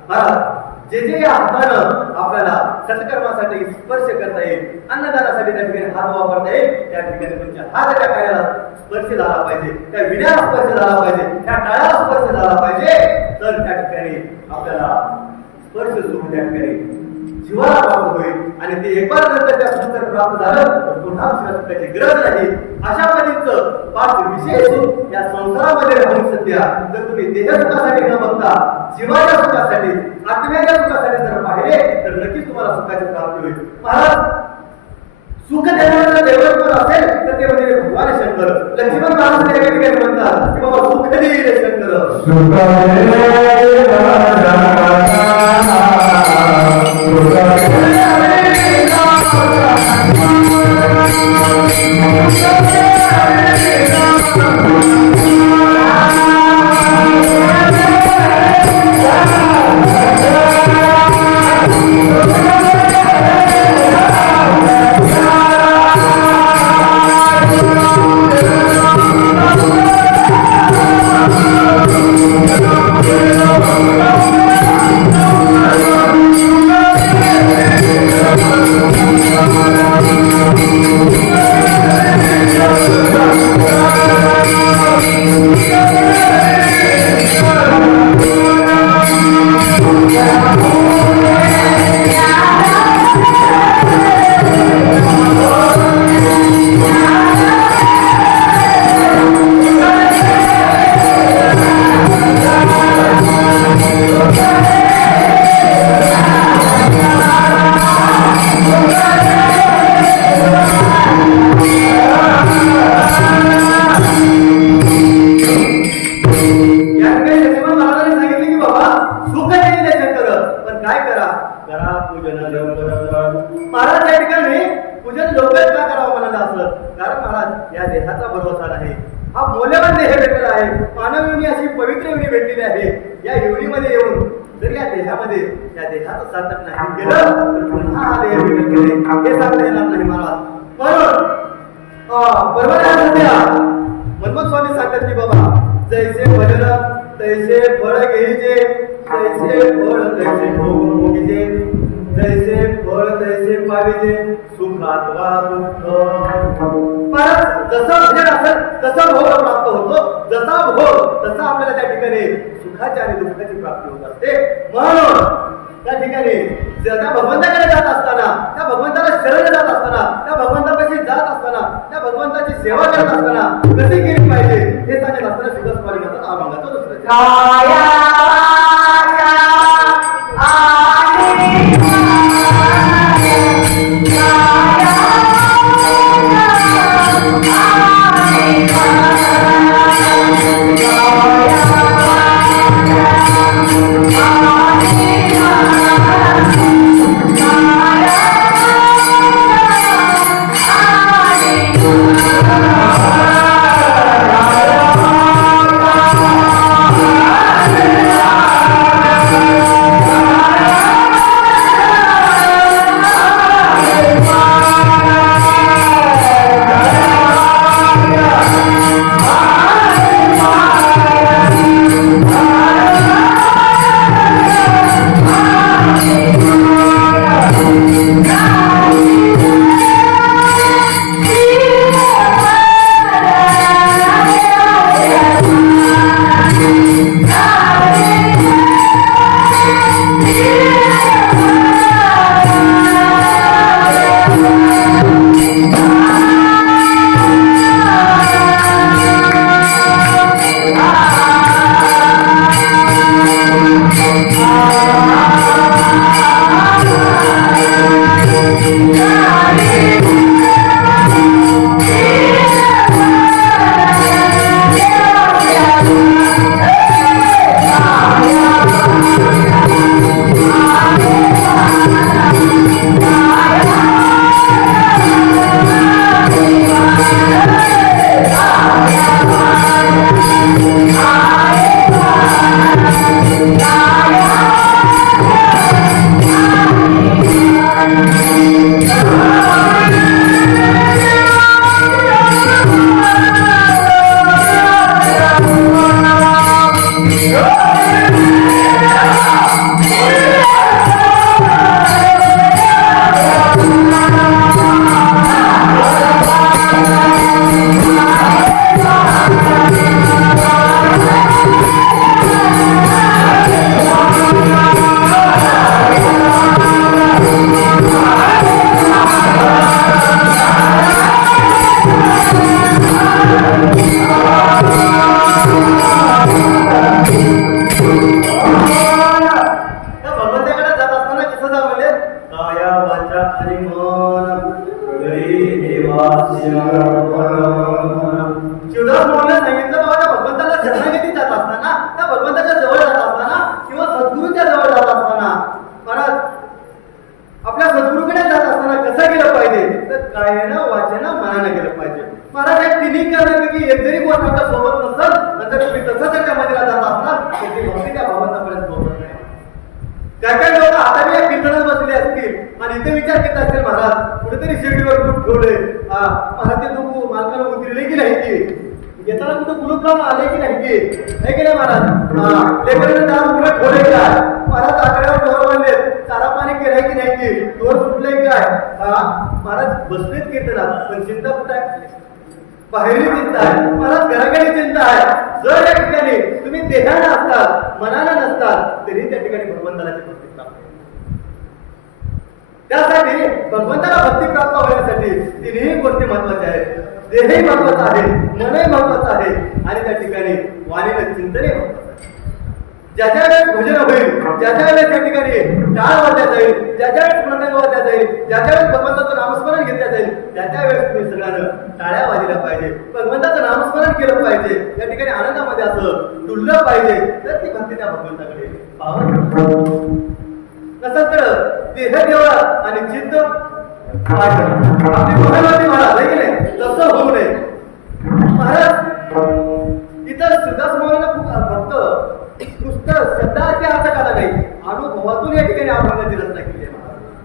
महाराज जे जे या हातानं आपल्याला सत्कर्मासाठी स्पर्श करता येईल, अन्नदानासाठी त्या ठिकाणी हात वापरता येईल, त्या ठिकाणी तुमच्या हाताच्या कार्याला स्पर्श झाला पाहिजे, त्या विण्याला स्पर्श झाला पाहिजे, त्या टाळाला स्पर्श झाला पाहिजे तर त्या ठिकाणी आपल्याला स्पर्श सुख त्या ठिकाणी जीवाला प्राप्त होईल. आणि ते एक बार नंतर त्या सुख प्राप्त झालं तर पुन्हा सुखाची गरज नाही. अशा पद्धतीचं 5 विशेष सुख या संसारामध्ये राहून सध्या जर तुम्ही देह सुखासाठी न बघता जीवाच्या सुखासाठी, आत्म्याच्या सुखासाठी जर पाहिले तर नक्कीच तुम्हाला सुखाची प्राप्ती होईल. महाराज सुख देणारा देवत्व असेल तर ते म्हणजे भगवान शंकर. लक्ष्मण महाराज एका ठिकाणी म्हणतात की बाबा सुख देईल शंकर. महाराज या ठिकाणी पूजन लवकर का करावं म्हणाला असं? कारण महाराज या देहाचा भरोसा नाही. हा मौल्यवान देह भेटलेला आहे, मानव योनी अशी पवित्र योनी भेटलेली आहे. या योनीमध्ये येऊन जर या देहामध्ये या देहाचं सार्थक नाही केलं तर पुन्हा हा देह भेटेल हे सांगता येणार नाही महाराज. म्हणून बरोबर आहे सध्या मनमोहन स्वामी सांगतात की बाबा जैसे भजन तैसे फळ घ्यायचे तैसे फळ तैसे भोगीचे जैसे फळ तैसे पाहिजे सुखात वा दुःख परत जसं भजन असेल तसा भोग प्राप्त होतो जसा भोग तसा आपल्याला त्या ठिकाणी सुखाची आणि दुःखाची प्राप्ती होत असते म्हणून त्या ठिकाणी त्या भगवंताकडे जात असताना त्या भगवंताला शरण जात असताना त्या भगवंतापाशी जात असताना त्या भगवंताची सेवा करत असताना कशी केली पाहिजे हे सांगत असताना सुद्धा स्वामी म्हणतात अभंगाचा दुसरा काया वाचा शिवदास मोहनने सांगितलं बाबा त्या भगवंताला शरणागती जात असताना त्या भगवंताच्या जवळ जात असताना किंवा सद्गुरूच्या जवळ जात असताना परत आपल्या सद्गुरूकडे जात असताना कसं गेलं पाहिजे तर कायेनं वाचेनं मनानं गेलं पाहिजे महाराज या तिन्ही करण्यापैकी एक जरी गोष्ट आपल्या सोबत नसत नंतर तुम्ही तसं जर त्या मंदिरात जात असणार तर ती भक्ती त्या भगवंतापर्यंत पोहोचत नाही काय काय लोक आता मी या कीर्तनात बसले असतील आणि इथे विचार करत असतील महाराज कुठेतरी शिर्डीवर कुलूप ठेवले महाराज ते तू मालकाला उतरले की नाही की येताना कुठं कुलूप लावून आले की नाही की नाही की नाही महाराज लेकरांना दार उघडे ठेवले काय महाराज आकड्यावर डोर बांधले चारा पाणी केलंय की नाही की डोर सुटले काय महाराज बसलेत कीर्तनात पण चिंता कुठं आहे बाहेरही चिंता आहे महाराज घराकडे चिंता आहे जर या ठिकाणी तुम्ही देहानं असतात मनानं नसतात तरी त्या ठिकाणी भगवंताला भक्ती प्राप्त त्यासाठी भगवंताला भक्ती प्राप्त होण्यासाठी तिन्ही गोष्टी महत्वाच्या आहेत देहही महत्वाचा आहे मनही महत्वाचं आहे आणि त्या ठिकाणी वाणीनं चिंतनही महत्वाचं आहे ज्याच्या वेळेस भजन होईल ज्याच्या वेळेस त्या ठिकाणी टाळ वाजल्या जाईल ज्याच्या वेळेस मृदंग वाजल्या जाईल ज्याच्या वेळेस भगवंताचं नामस्मरण घेतलं जाईल त्याच्या वेळेस तुम्ही सगळ्यांना टाळ्या वाजल्या पाहिजे भगवंताचं नामस्मरण केलं पाहिजे या ठिकाणी आनंदामध्ये असं डुललं पाहिजे तर ती भक्ती त्या भगवंताकडे पावन नसेल तर देह देवा आणि चित्त आपली महाराज महाराज आहे की नाही तसं होऊ नये महाराज इथं सिद्धार्थ महाराज खूप फक्त नुसतं शब्दाचे अर्थ काढा नाही अनुभवातून या ठिकाणी अभंगाची रचना केली आहे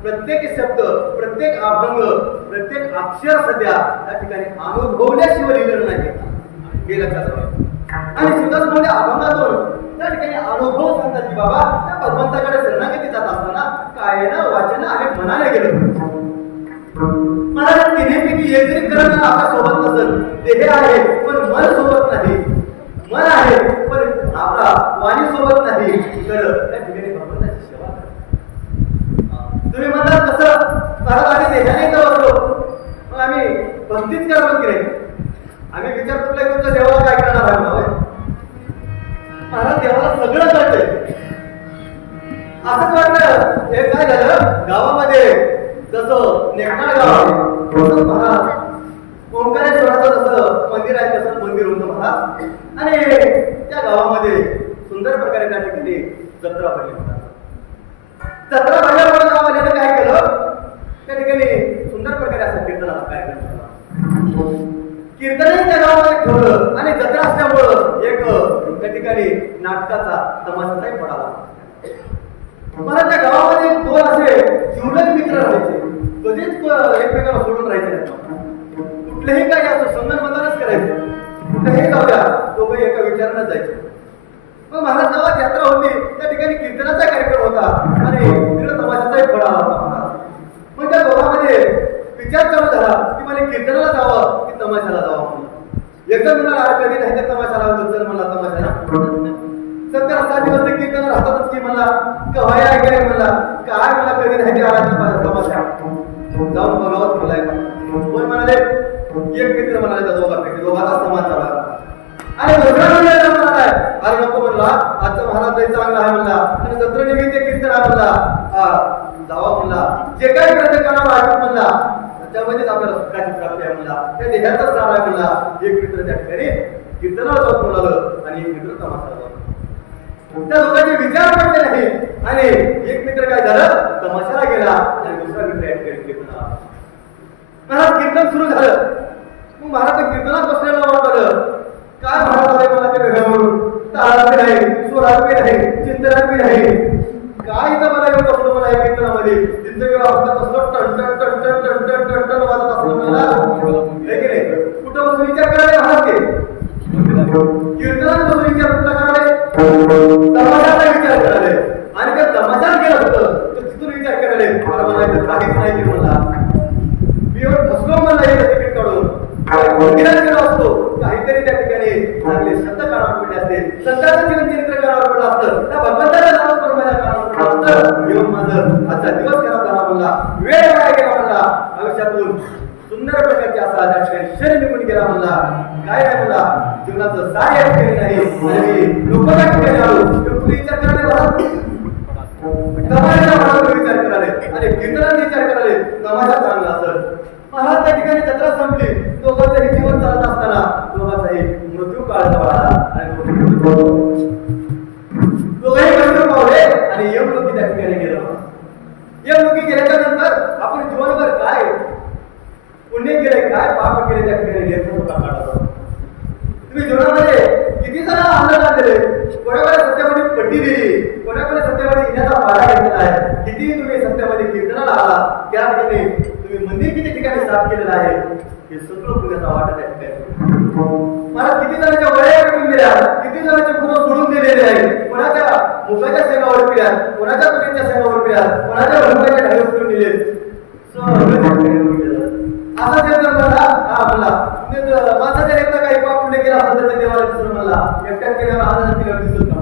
प्रत्येक शब्द प्रत्येक अभंग प्रत्येक अक्षर सध्या त्या ठिकाणी अनुभवल्याशिवाय लिहिलं नाही हे लक्षात ठेवा. आणि सुद्धा म्हणजे अभंगातून त्या ठिकाणी अनुभव सांगतात की बाबा त्या भगवंताकडे शरणागती जात असताना कायनं वाचन आणि मनाने गेलं. मला तिन्हीपैकी एक जरी करणं आपल्या सोबत नसेल, देह आहे पण मन सोबत नाही, मन आहे पण आपला वाणी सोबत नाही, तर त्या ठिकाणी भगवंताची सेवा करा. तुम्ही म्हणतात कसं परत आम्ही देशाने इथं बसलो मग आम्ही भक्तीच करत की नाही, आम्ही विचार कुठल्या तुमच्या देवाला काय करणार आहे. मला देवाला सगळं कळतंय. असंच वाटलं हे काय झालं गावामध्ये जसं नेकनाळ गाव तसंच महाराज ओंकारेश्वराचं जसं मंदिर आहे तसं मंदिर होतं महाराज. आणि त्या गावामध्ये सुंदर प्रकारे त्या ठिकाणी जत्रा भरली होती. जत्रा भरल्यामुळे गावामध्ये काय केलं त्या ठिकाणी सुंदर प्रकारे असं कीर्तनाचा कार्यक्रम झाला. कीर्तनही त्या गावामध्ये ठेवलं आणि जत्रा असल्यामुळं एक त्या ठिकाणी नाटकाचा तमाशाचाही पडाला. मला त्या गावामध्ये दोन असे जीवलग मित्र राहायचे, कधीच एकमेकाला सोडून राहायचे नाही. कुठलेही काही असं संगणमतानच करायचं, कुठेही जाऊ द्या दोघं एका विचारानं जायचे. मग महाराज गावात यात्रा होती, त्या ठिकाणी कीर्तनाचा कार्यक्रम होता आणि तिकडे तमाशाचाही पडाला होता महाराज. मग त्या दोघांमध्ये विचार चालू झाला की मला कीर्तनाला जावं की तमाशाला जावं. एकदम म्हणाला कधी नाही तर तमाशाला चल मला तमाशाला. 7 दिवस ते कीर्तन राहतातच की मला कवाय ऐकाय मला काय मला कधी नाही तमाशा जाऊन बघावं बोलाय. कोण म्हणाले एक मित्र म्हणाले त्या दोघांचा समाचार आला आणि दुसरा म्हणालाय अरे नको म्हणला आजचा महाराज लय चांगला आहे म्हणला आणि जत्रेनिमित्त कीर्तन आहे म्हणला जावा म्हणला जे काही ग्रंथ कानावर ऐकून म्हणला त्यामध्येच आपल्याला सुखाची प्राप्ती आहे म्हणला त्या देहाचा सार आहे म्हणला. एक मित्र त्या ठिकाणी कीर्तनाला जाऊन बोलावलं आणि एक मित्र तमाशाला जाऊन. त्या दोघांचे विचार पडले नाही आणि एक मित्र काय झालं तमाशाला गेला आणि दुसरा मित्र या ठिकाणी कीर्तनाला. महाराज कीर्तन सुरू झालं. मग महाराज कीर्तनात बसलेला वाटलं काय महाराज मला ते वेगळं तालात नाही, स्वरात नाही, चिंतनात नाही, काय इथं मला येऊन बसलो मला या कीर्तनामध्ये जिंदगी वाजत असलो टणटण टणटण टणटण टणटण वाजत असलो मला कुठं बसून विचार करायला महाराज ते कीर्तनात बसून विचार कुठला करावे तमाशाचा विचार करावे आणि त्या तमाशात गेलं होतं तर तिथून विचार करावे मला म्हणायचं काहीच नाही ते मला मी एवढं फसलो मला येतं तिकीट काढून मंदिरात गेलो असतो काहीतरी त्या ठिकाणी चांगले संत कानावर पडले असते, संतांचं जीवन चरित्र कानावर पडलं असतं, त्या भगवंताच्या नावात परमाच्या कानावर पडलं असतं. येऊन माझं आजचा दिवस खराब झाला म्हणला, वेळ वाया गेला म्हणला, आयुष्यातून सुंदर प्रकारचे असा त्या ठिकाणी शरीर निघून गेला म्हणला. काय नाही म्हणला जीवनाचं साय या ठिकाणी नाही आणि लोक त्या ठिकाणी आलो तुम्ही विचार करायला तमाशाचा मला विचार कराले आणि कीर्तनाचा विचार कराले तमाशा चांगला असत. महाराज त्या ठिकाणी जत्रा संपली, दोघांचंही जीवन चालत असताना दोघांचाही मृत्यू काळ जवळ आला आणि दोघंही मृत्यू पावले आणि यमलोकी त्या ठिकाणी गेलो. यमलोकी गेल्याच्या नंतर आपण जीवनभर काय पुण्य केले काय पाप केले त्या ठिकाणी लेखन काढतो. तुम्ही जीवनामध्ये किती जण आनंद आणलेले, कोणाकडे सत्यामध्ये पट्टी दिली, कोणाकडे सत्यामध्ये येण्याचा वाडा घेतलेला आहे, किती तुम्ही सत्यामध्ये कीर्तनाला आला, त्या ठिकाणी तुम्ही मंदिर किती ठिकाणी साफ केलेलं आहे हे सगळं पुण्याचा वाटत आहे. मला किती जणांच्या वया करून दिल्या, किती जणांचे पूर्ण सोडून दिलेले आहे, कोणाच्या मुखाच्या सेवावर पिल्या, कोणाच्या पुण्याच्या सेवावर पिल्या, कोणाच्या मुखाच्या ढाईवर करून दिले. असा जर म्हणला हा म्हणला माझा जर एकटा काही पाप पुण्य केला असता तर देवाला दिसलं मला एकट्यात केल्यावर आनंद केल्यावर दिसत ना.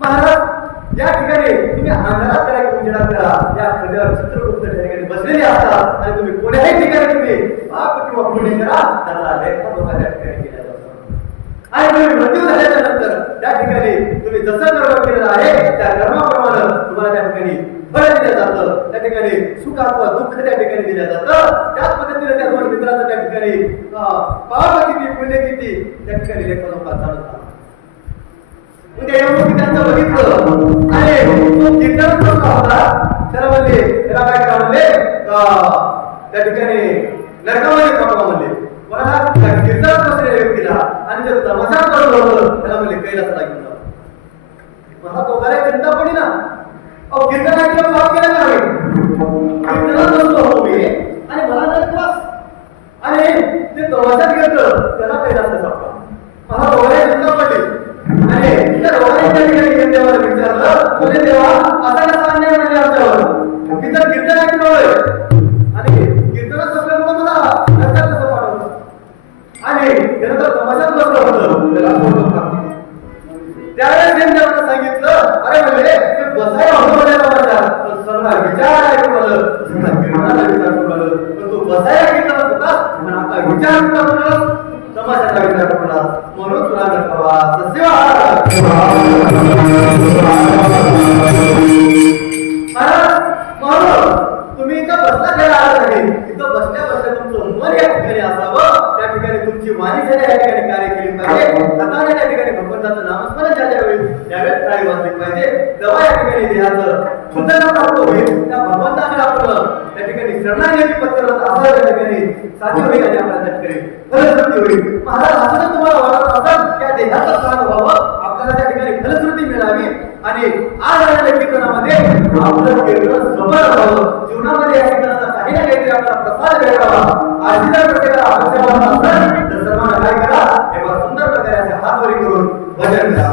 महाराज या ठिकाणी तुम्ही अंधारात करा की उजेडात करा या खड्यावर चित्रगुप्त त्या ठिकाणी बसलेले असतात आणि तुम्ही कोण्याही ठिकाणी तुम्ही पाप किंवा पुण्य करा त्याचा लेखा लोका त्या ठिकाणी केला जातो. आणि तुम्ही मृत्यू झाल्याच्या नंतर त्या ठिकाणी तुम्ही जसं कर्म केलेलं आहे त्या कर्माप्रमाणे तुम्हाला त्या ठिकाणी फळ दिलं जातं, त्या ठिकाणी सुख अथवा दुःख त्या ठिकाणी दिलं जातं. त्याच पद्धतीने त्या दोन मित्रांचं त्या ठिकाणी पाप किती पुण्य किती त्या ठिकाणी लेखा लोका चालत म्हणजे एवढं त्यांचं बघितलं आणि तो कीर्तन करत होता त्याला म्हणले त्याला काय करा म्हणले त्या ठिकाणी नरकामध्ये पाठवा म्हणले. कोणाला कीर्तनात बसलेल्या व्यक्तीला आणि जर तमाशा करत होतं त्याला म्हणले कैलासाला घेऊन जा. मला तो काय चिंता पडी ना कीर्तनाची पाप केला नाही कीर्तनात बसलो होतो मी आणि मला तमाशात घेतलं त्याला पहिला सापडला. मला दोघांनी चिंता पडली आणि त्या दोघांनी त्या ठिकाणी देवाला विचारलं, तुझे देवा असा कसा अन्याय म्हणजे आमच्यावर? तिथं कीर्तन ऐकलोय आणि कीर्तनात संपल्यामुळे मला नरकात कसं पाठवलं? आणि त्यानं तर तमाशात बसलं होतं, त्याला फोटो टाकली. त्यावेळेस त्यांनी आपल्याला सांगितलं, अरे म्हणजे ते बसायला होतं माझ्या तमाशात, सगळा विचार ऐकून आलं, सगळा कीर्तनाला विचार करून आलं, पण तू बसायला कीर्तनात होतास पण आता विचार करून तमाशाचा विचार करून म्हणून तुला नकावा तुम्ही इथं बसता घ्यायला आला नाही. इथं बसल्या बसल्या तुमचं मन या ठिकाणी असावं, त्या ठिकाणी तुमची वाणी ज्या ठिकाणी कार्य केली पाहिजे, हाताने त्या ठिकाणी भगवंताचं नामस्मरण ज्या त्यावेळेस काही वाचले पाहिजे, तेव्हा या ठिकाणी देहाचं शुद्धता प्राप्त होईल. त्या भगवंताकडे आपण त्या ठिकाणी शरणागती पत्करत असा त्या ठिकाणी साध्य होईल आणि आपल्याला त्या ठिकाणी फलश्रुती होईल. महाराज असं जर तुम्हाला वाटत असेल त्या देहाचं स्थान व्हावं, आपल्याला त्या ठिकाणी फलश्रुती मिळावी आणि आज आलेल्या कीर्तनामध्ये आपलं कीर्तन सफल व्हावं, जीवनामध्ये या कीर्तनाचा काही ना काहीतरी आपला प्रसाद मिळावा. आज जर प्रत्येकाला अपेक्षा वाटत असेल तर सर्वांना काय करा, एवढा सुंदर प्रकारे असे हात वरी करून भजन करा.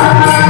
Bye.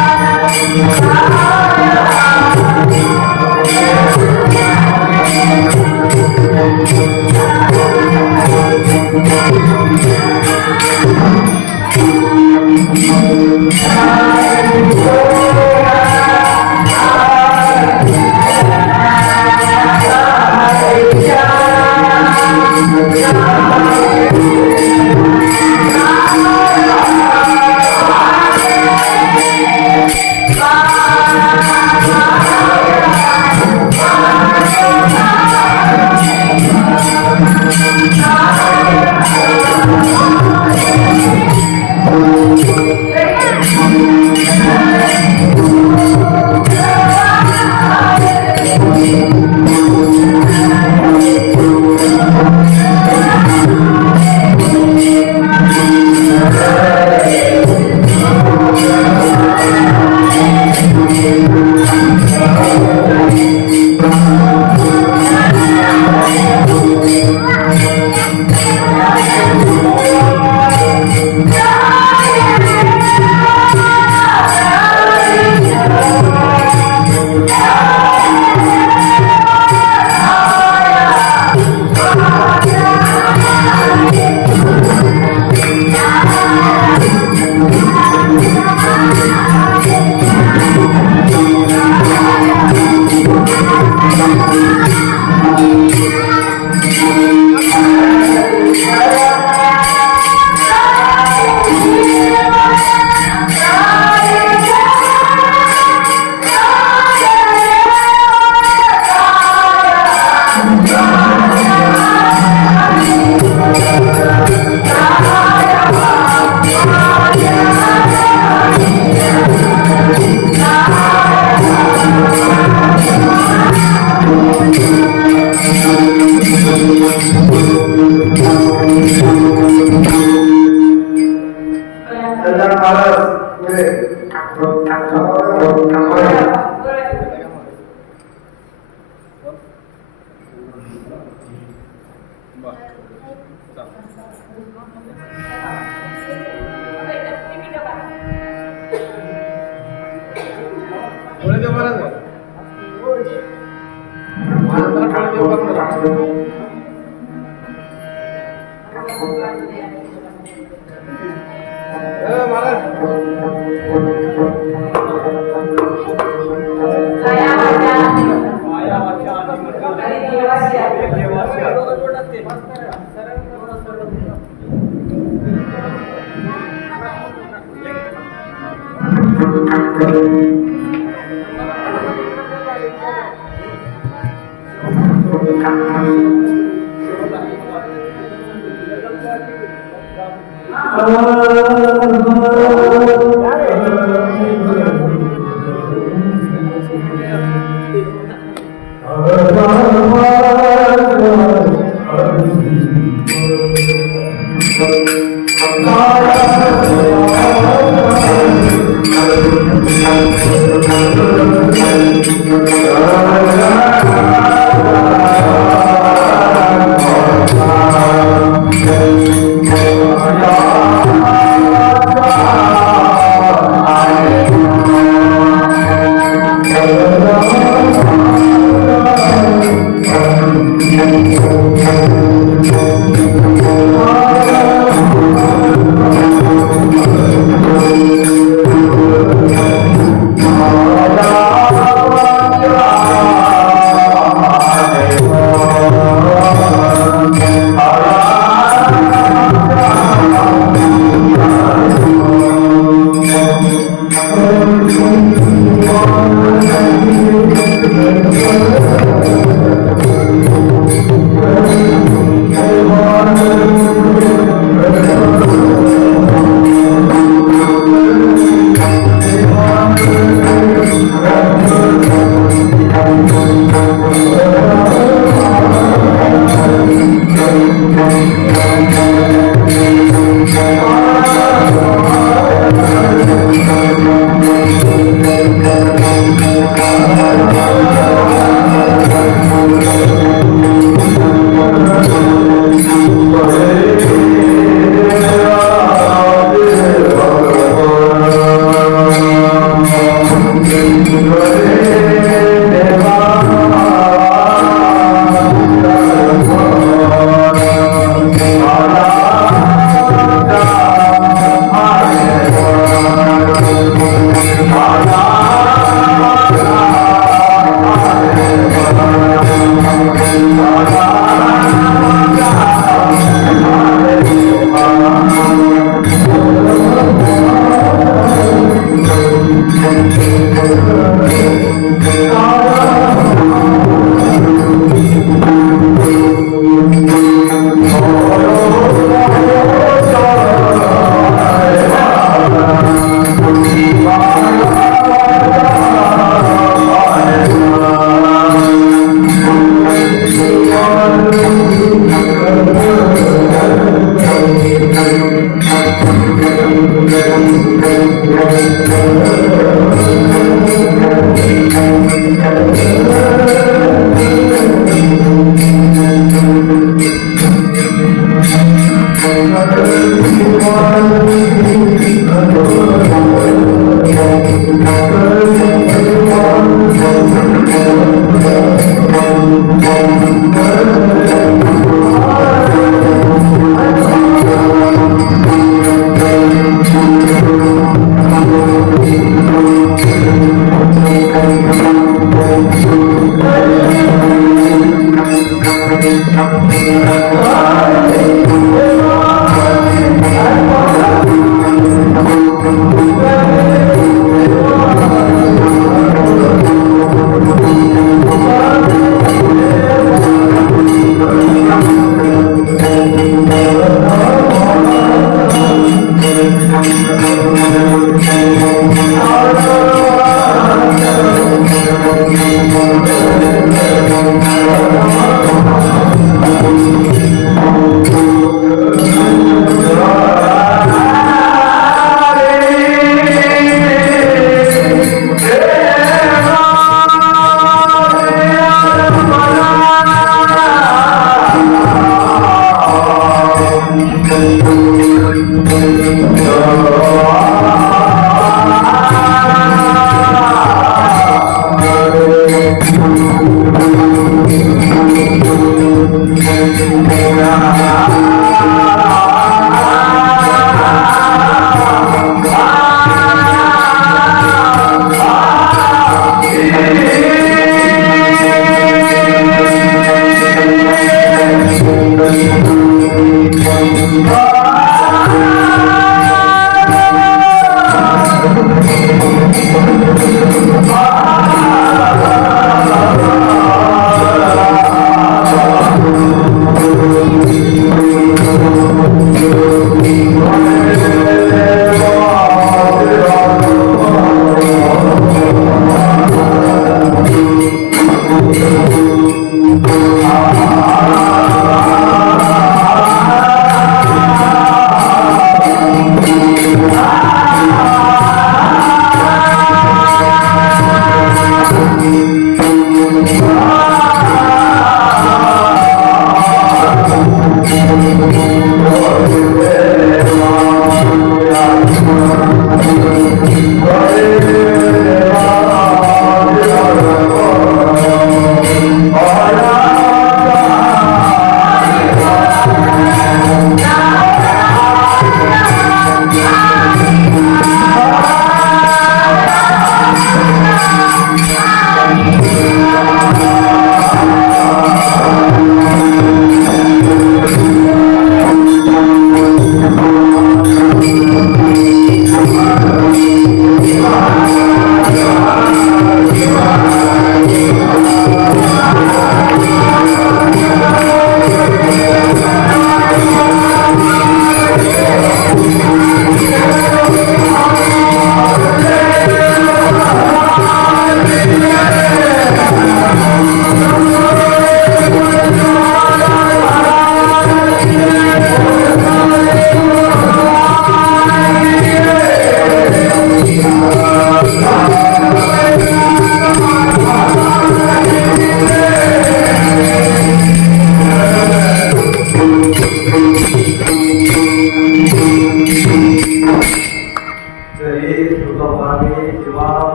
कल्याण महाराज पुढे.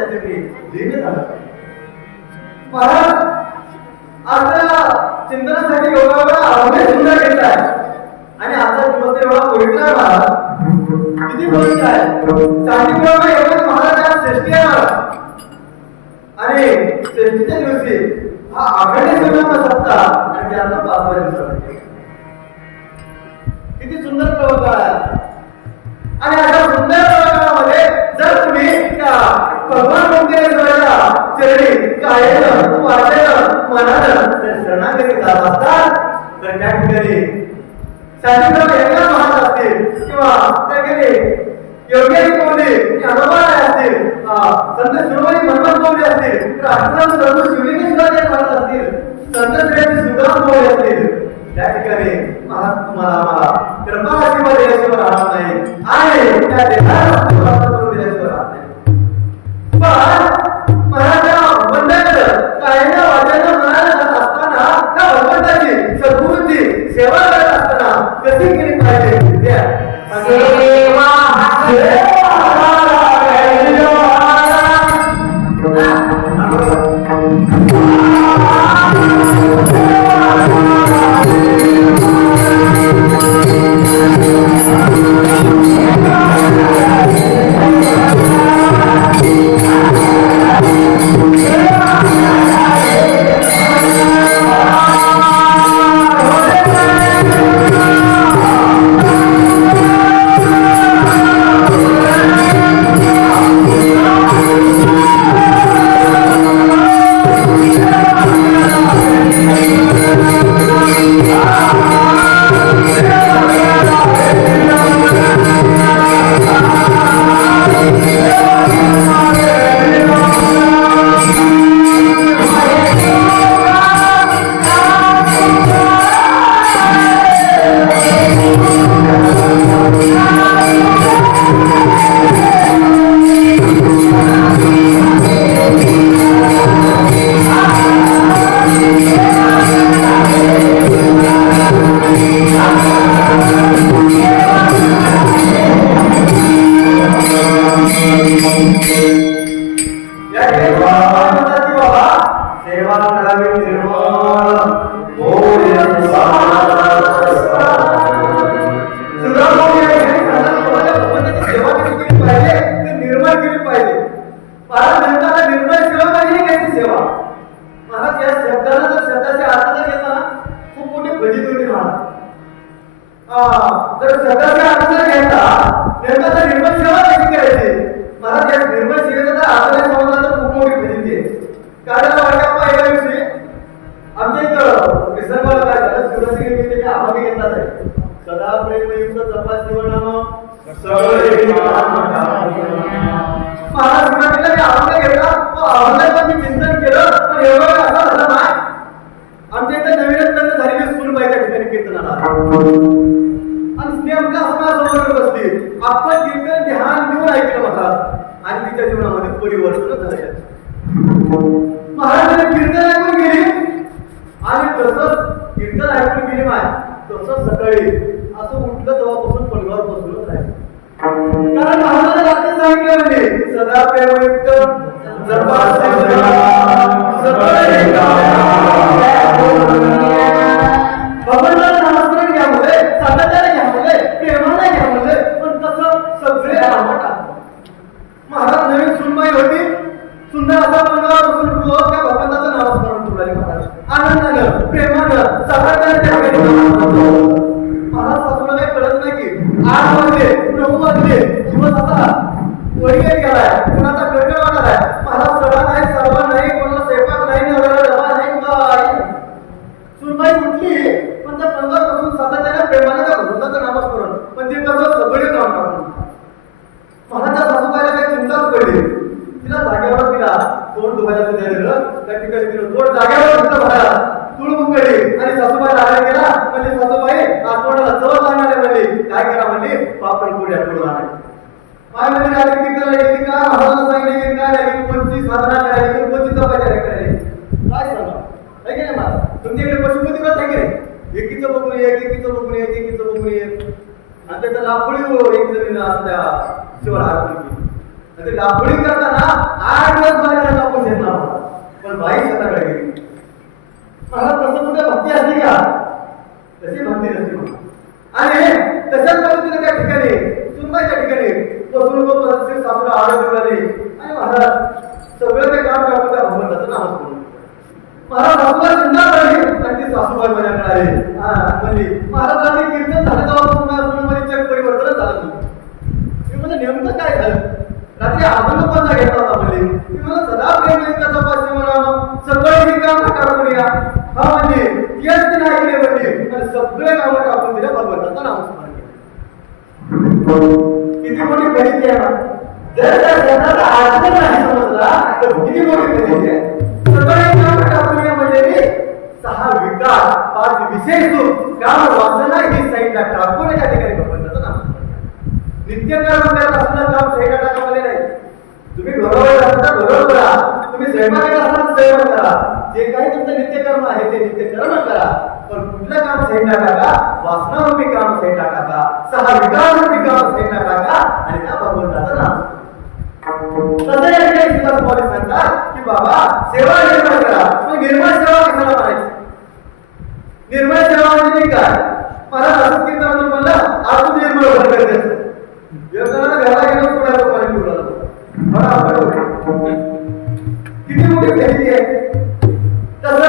त्याच्यासाठी लिहिण्यात आलं. महाराज आता चिंतनासाठी एवढा अवघड सुंदर घेतलाय आणि आता दिवस एवढा पवित्र आहे महाराज. किती पवित्र आहे. सांगितलं एवढं महाराज श्रेष्ठी आहे महाराज. आणि श्रेष्ठीच्या दिवशी हा आघाडी सेवनाचा सत्ता आणि त्याला 5 दिवसात किती सुंदर प्रवचन आहे. आणि अशा सुंदर प्रवचनामध्ये जर तुम्ही त्या भगवान मुक्तेश्वराच्या चरणी कायेनं वाचेनं मनानं जर शरणागती जात असतात तर त्या ठिकाणी शांतीप्रभू एकनाथ महाराज असतील किंवा त्या ठिकाणी योग्याजी कोवले ज्ञानोबा असतील, संत शिरोमणी मनमथ कोवले असतील, राष्ट्रसंत सर्व शिवलिंगेश्वराचे महाराज असतील, संत श्रेष्ठ सुदाम कोवले असतील, त्या ठिकाणी महाराज तुम्हाला आम्हाला कृपा आशीर्वाद दिल्याशिवाय राहणार नाही आणि त्या देशाला प्राप्त करून दिल्याशिवाय राहणार नाही. पण महाराज वंदन कायना वाचन मनाला जात असताना त्या भगवंताची सद्गुरूंची सेवा करत असताना कशी केली पाहिजे सेवा ते दापोळी करताना 8 दिवस बाहेर कापूस घेतला पण बाई स्वतःकडे गेली. मला तसं कुठे भक्ती असते का? तशी भक्ती नसते. आणि तशाच पद्धतीने त्या ठिकाणी सुनबाईच्या ठिकाणी बसून तो पद्धतशीर सासूला आरोग्य मिळाले आणि महाराज सगळं ते काम टाकून त्या भगवंताचं नामच करून महाराज सासूला चिंता पडली आणि ती सासूबाई माझ्याकडे आली. म्हणजे महाराजांनी कीर्तन झालं तेव्हा चक परिवर्तन झालं नाही. मी म्हणजे नेमकं काय झालं? रात्री अभंग कोणता घेतला होता म्हणजे मी मला सदा प्रेम ऐकायचा पाचशे मला सगळं ही काम टाकून या हा म्हणजे यश नाही केले म्हणजे सगळे काम टाकून दिले भगवंताचं नामस्मरण केलं. किती मोठी गणित आहे ना. जर त्या जनाचा अर्थ नाही समजला तर किती मोठी गणित आहे. सगळे काम टाकून या म्हणजे 6 विकार 5 विशेष सुख काम वासना ही साईडला टाकून त्या ठिकाणी भगवंताचं नामस्मरण नित्य कर्म करत असताना काम साईडला टाकामध्ये नाही. तुम्ही घरोबर असता घरोबर करा. तुम्ही स्वयंपाक करत असताना स्वयंपाक करा. जे काही तुमचं नित्यकर्म आहे ते नित्यकर्म करा. पण कुठलं काम साईडला टाका. वासनारूपी काम साईडला टाका. 6 विकारूपी काम साईडला टाका आणि त्या भगवंताचं नाम तसं या ठिकाणी सुद्धा तुम्हाला सांगतात की बाबा सेवा निर्माण करा. मग निर्माण सेवा कशाला म्हणायची? निर्मळ सेवा म्हणजे काय? मला असं कीर्तन म्हणलं आतून निर्मळ होणं गरजेचं. योगाला घराला गेलो थोड्या पाणी पिवळा मला किती मोठी माहिती आहे. तसं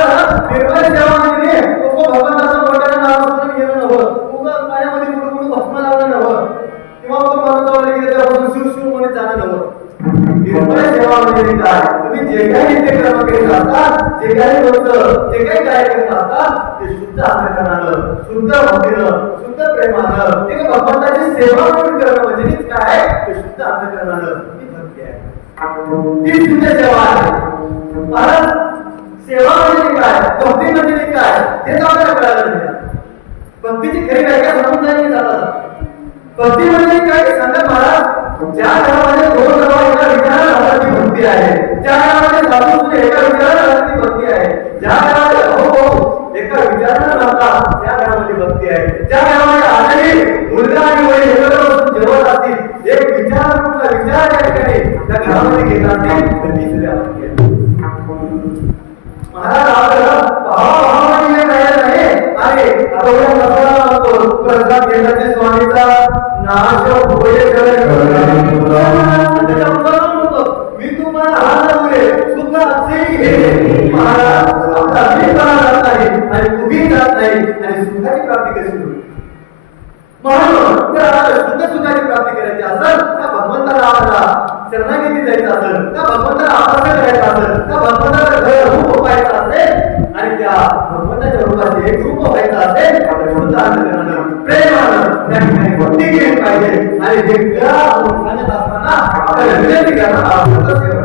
निर्मळ सेवा म्हणजे भगवंताचं मोठ्यानं नाव स्मरण केलं नव्हतं. उगा पाण्यामध्ये कुठं भस्म लावलं नव्हतं किंवा मग भगवंताला गेले त्यापासून शिव शिव म्हणून जाणं नव्हतं. निर्मळ सेवा म्हणजे काय? तुम्ही जे काही नित्यकर्म करीत असतात जे काही होतं जे काही कार्य करत असतात ते शुद्ध अंतःकरणानं शुद्ध भक्तीनं शुद्ध प्रेमानं एक भगवंताची सेवा म्हणून करणं म्हणजे काय? ते शुद्ध अंतःकरणानं ही भक्ती आहे. ती शुद्ध सेवा आहे. महाराज सेवा म्हणजे काय? भक्ती म्हणजे काय? हे आपल्याला कळालं नाही. भक्तीची खरी व्याख्या समजून जाईल जातात. भक्ती म्हणजे काय सांगा महाराज. ज्या घरामध्ये 2 एका विचाराला राहण्याची भक्ती आहे. ज्या घरामध्ये सासू एका विचाराला राहण्याची भक्ती आहे. ज्या घरामध्ये भाऊ एका विचाराला राहतात त्या घरामध्ये भक्ती आहे. ज्या घरामध्ये आजही मुलगा आणि वडील एकत्र बसून जेवत असतील एक विचार कुठला विचार त्या ठिकाणी त्या घरामध्ये घेत असतील तर ती सुद्धा भक्ती आहे. महाराज आपल्याला भावाभावाने राहिलं नाही. आणि अगोदर मसाला म्हणतो प्रसाद घेण्याचे स्वामीचा नाश होय मी तुम्हाला हात लावले सुख असे घे महाराज आपला मी जात नाही आणि तुम्ही जात नाही आणि सुखाची प्राप्ती कशी होईल? म्हणून जर आपल्याला शुद्ध सुखाची प्राप्ती करायची असेल त्या भगवंताला आपल्याला शरणागती जायचं असेल त्या भगवंताला आवाज करायचा असेल त्या भगवंताला रूप व्हायचं असेल आणि त्या भगवंताच्या रूपाचे एक रूप व्हायचं असेल तर शुद्ध अंतःकरणानं प्रेमानं त्या ठिकाणी भक्ती केली पाहिजे. आणि हे सांगत असताना आपल्याला विनंती करणं आवश्यक सेवा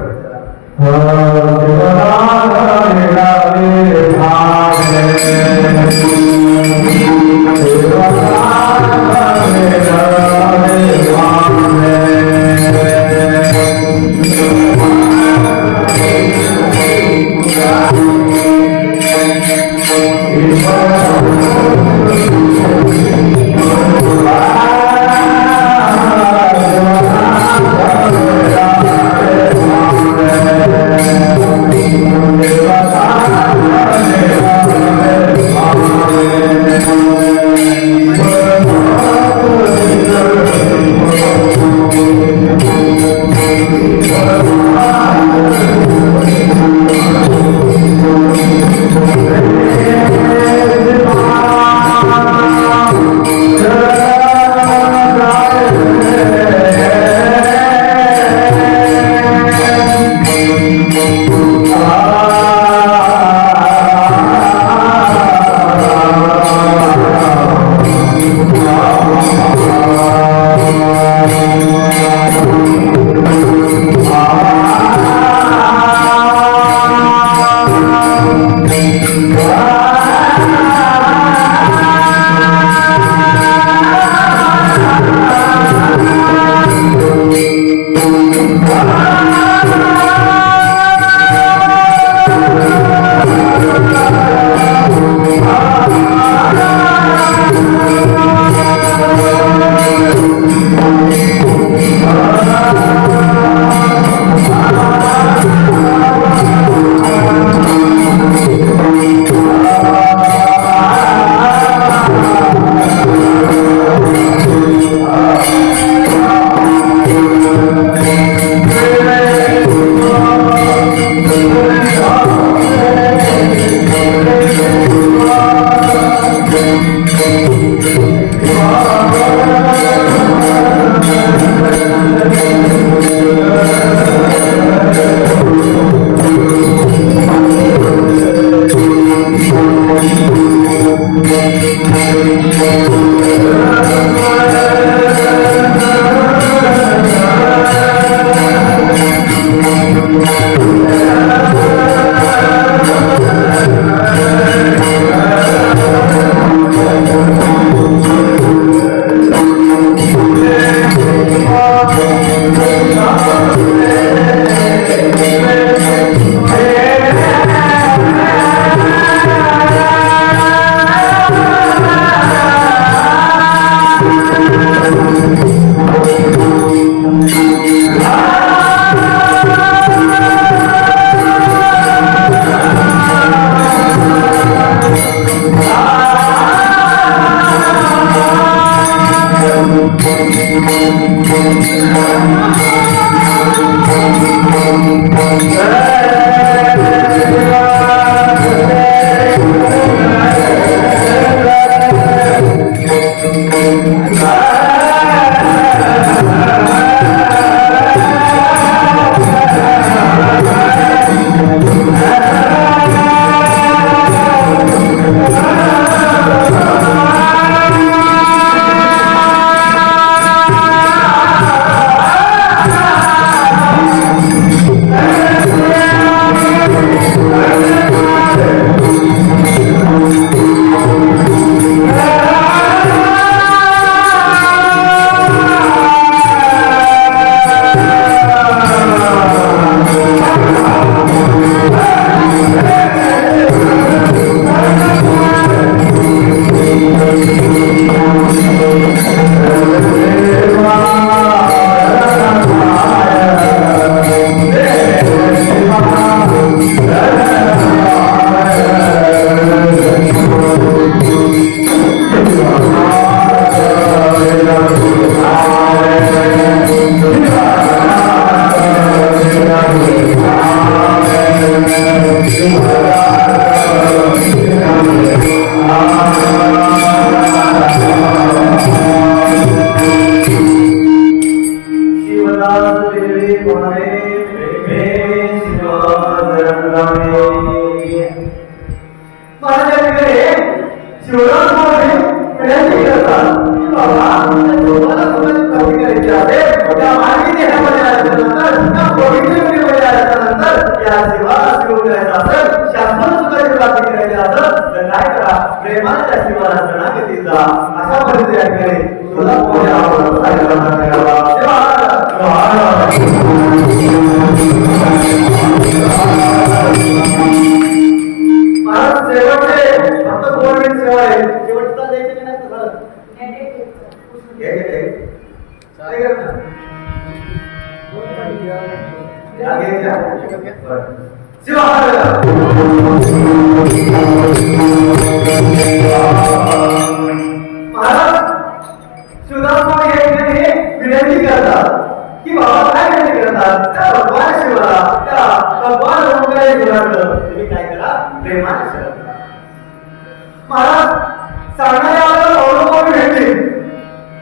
शिवाला शिव करायचं असेल, शाश्वत सुखाची प्राप्ती करायची असेल तर काय करा, प्रेमाने त्या शिवाला शरणागती जा. अशा पद्धतीने या ठिकाणी तुला कोणी आवडतं साईबाबांना करावा. महाराज शेवटचे फक्त 2 मिनिट सेवा आहे. शेवटचा द्यायचं की नाही तुम्हाला? घे. काय करणार? महाराज शिवदास विनंती करतात की बाबा काय विनंती करतात, त्या भगवान शिवाला, त्या भगवान तुम्ही काय करा, प्रेमाने सेवा करा. महाराज सांगणाऱ्या अवलंबून भेटते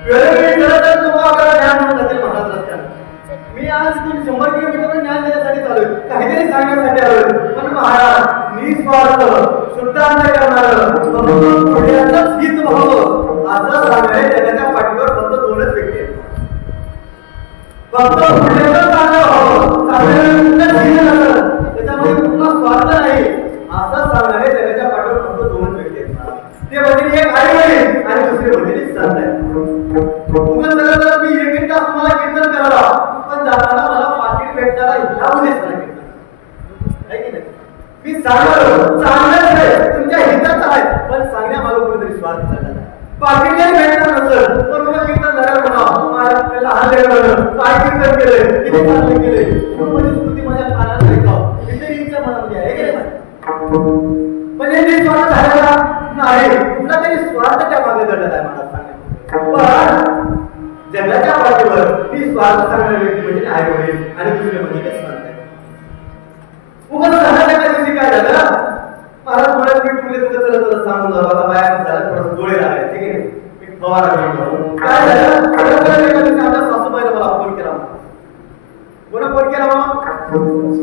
वेळोवेळी तर तुम्हाला ज्ञान म्हणून जाते. महाराज रस्त्यात मी आज 100 किलोमीटर ज्ञान देण्यासाठी चालू, काहीतरी सांगण्यासाठी आलो. पण महाराज निस्वार्थ शुद्ध अंतःकरणानं पुढ्याचंच हित व्हावं असं सांगणारे जगाच्या पाठीवर फक्त 2च व्यक्ती आहेत. फक्त पुढ्याचं चांगलं व्हावं, चांगलं हित नसलं, त्याच्यामध्ये पूर्ण स्वार्थ नाही असं सांगणारे जगाच्या पाठीवर फक्त 2च व्यक्ती आहेत. ते म्हणजे एक आई वडील आणि दुसरे म्हणजे संत आहे. मी 1 तास मला कीर्तन करायला, पण जाताना मला पाकिट भेटताना ह्या उद्देश आहे की नाही. मी सांगतो चांगलंच आहे, तुमच्या हिताचं आहे, पण सांगण्यामागं कुठेतरी स्वार्थ चालला आहे. पाकिट जरी भेटणार नसेल पण मला कीर्तन झालं म्हणा, लहान लेकरं काय कीर्तन केलंय, किती चांगलं केलंय, माझी स्तुती माझ्या कानात ऐकावं, किती इच्छा मनामध्ये आहे की नाही. म्हणजे निस्वार्थ झालेला नाही, तुला तरी स्वार्थ त्या मागे घडत आहे मला सांगण्यात. पण जगाच्या पाठीवर ती स्वार्थ सांगणारी व्यक्ती म्हणजे आई वडील आणि दुसरे म्हणजे संत आहे. उगाच एका दिवशी काय झालं, महाराज मला पीठ तुले तुझं सांगून जाऊ, आता बाहेर झालं थोडं डोळे लागले, ठीक आहे, पीठ फवारा घेऊन काय झालं. एका दिवशी आमच्या सासूबाईने मला फोन केला. कोणा फोन केला मग?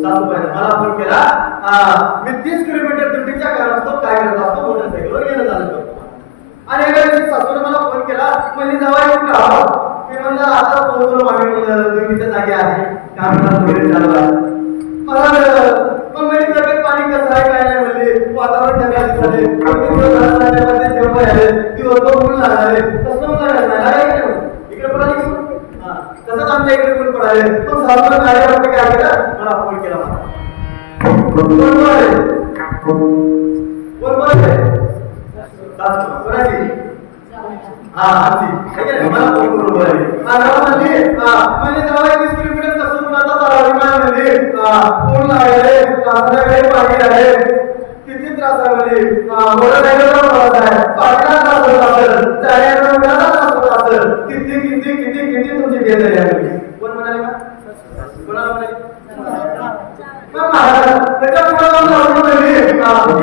सासूबाईने मला फोन केला. मी 30 किलोमीटर ड्युटीच्या कारणास्तव काय करत असतो, मोटरसायकलवर गेलं झालं करतो. आणि एका दिवशी सासूने मला फोन केला, म्हणजे जावा येऊन राहा. मी म्हणलं आता पोहोचलो, आम्ही ड्युटीच्या जागे आहे, काम वगैरे चालू आहे. मला मग म्हणजे तब्येत पाणी कसं आहे काय नाही, म्हणजे वातावरण ढगाळी झाले, जेव्हा आले दिवसभर ऊन लागले, कसं ऊन लागलं इकडे पडाले तसंच आमच्या इकडे ऊन पडाले. मग सासूला गाडीवर काय केलं, मला फोन केला. मला फोन करून बोलायचे. म्हणजे जवळ 20 किलोमीटर कसं फोन लागले, संध्याकाळी पाणी आहे, किती त्रास आहे, म्हणजे मोटरसायकलचा प्रवास आहे, पाठीला त्रास होत असेल, चालण्याचा त्रास होत असेल, किती तुमची बेजारी आहे. कोण म्हणाले का? कोणाला म्हणाले? मग महाराज त्याच्या पुढे जाऊन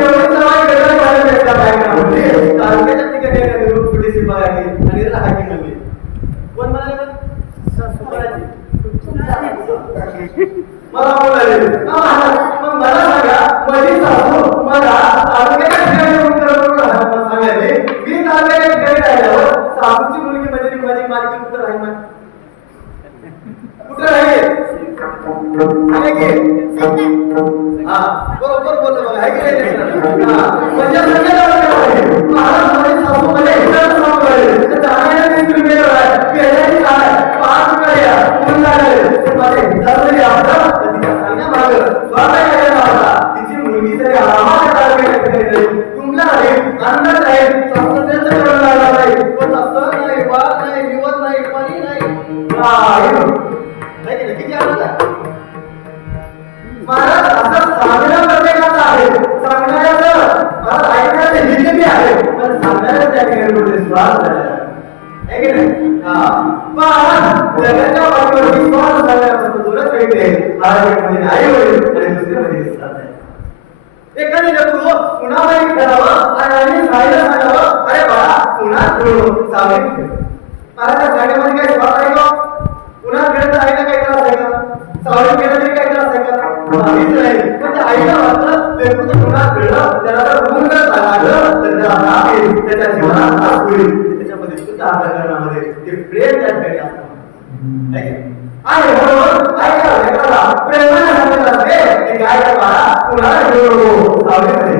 एवढी सवाई बेजारी व्हायला काय म्हणजे तालुक्याच्या ठिकाणी छोटीशी बाग आहे आणि राहायची म्हणजे कोण म्हणाले का? मला बोलायले. मग मला सांगा, माझी सासू मला तालुक्याच्या ठिकाणी सांगायचे, मी तालुक्याच्या ठिकाणी राहिल्यावर सासूची मुलगी म्हणजे माझी मालकी कुठं राहील, कुठं राहील बरोबर बोलतो बघा, आहे की नाही. म्हणजे महाराज माझी सासू माझ्या हिताला सांगू लागले, जाण्याला 20 किलोमीटर आहे, पेल्याची आहे, 5 गाड्या ऊन लागले, माझ्या हिताला जरी आपला तिची मुलगी जरी आरामात तुमला राहील, आनंदात राहील, संस्कृतीचं करून लागला नाही, पण असं नाही, वाद नाही, विवाद नाही, पाणी नाही, किती आनंद आहे. महाराज असं सांगणं प्रत्येकाचं आहे, सांगणाऱ्याचं मला ऐकण्याचं हित बी आहे, पण सांगणाऱ्या त्या ठिकाणी स्वार्थ झालेला आहे की नाही. पण जगाच्या पाठीवर विश्वास झाल्यापासून 2च व्यक्ती आहेत, आई वडील आणि दुसरे म्हणजे संत आहे. एखादी लेकरू पुन्हा बाईक करावं आणि शाळेला सांगावं, अरे बाळा पुन्हा सावलीत खेळ. मला त्या शाळेमध्ये काही स्वार्थ आहे का? पुन्हा खेळत आईला काही त्रास आहे का? सावलीत खेळत तरी काही त्रास आहे का? काहीच नाही. म्हणजे आईला वाटलं लेकरूचं पुन्हा खेळलं, त्याला जर ऊन जर लागलं तर त्याला राग येईल, त्याच्या जीवनात त्रास होईल, त्याच्यामध्ये शुद्ध अंतःकरणामध्ये ते प्रेम त्या ठिकाणी असतं आहे म्हणून ऐका लेकराला प्रेमाने सांगत असते की काय कर बाळा कुणाला घेऊ नको सावलीमध्ये.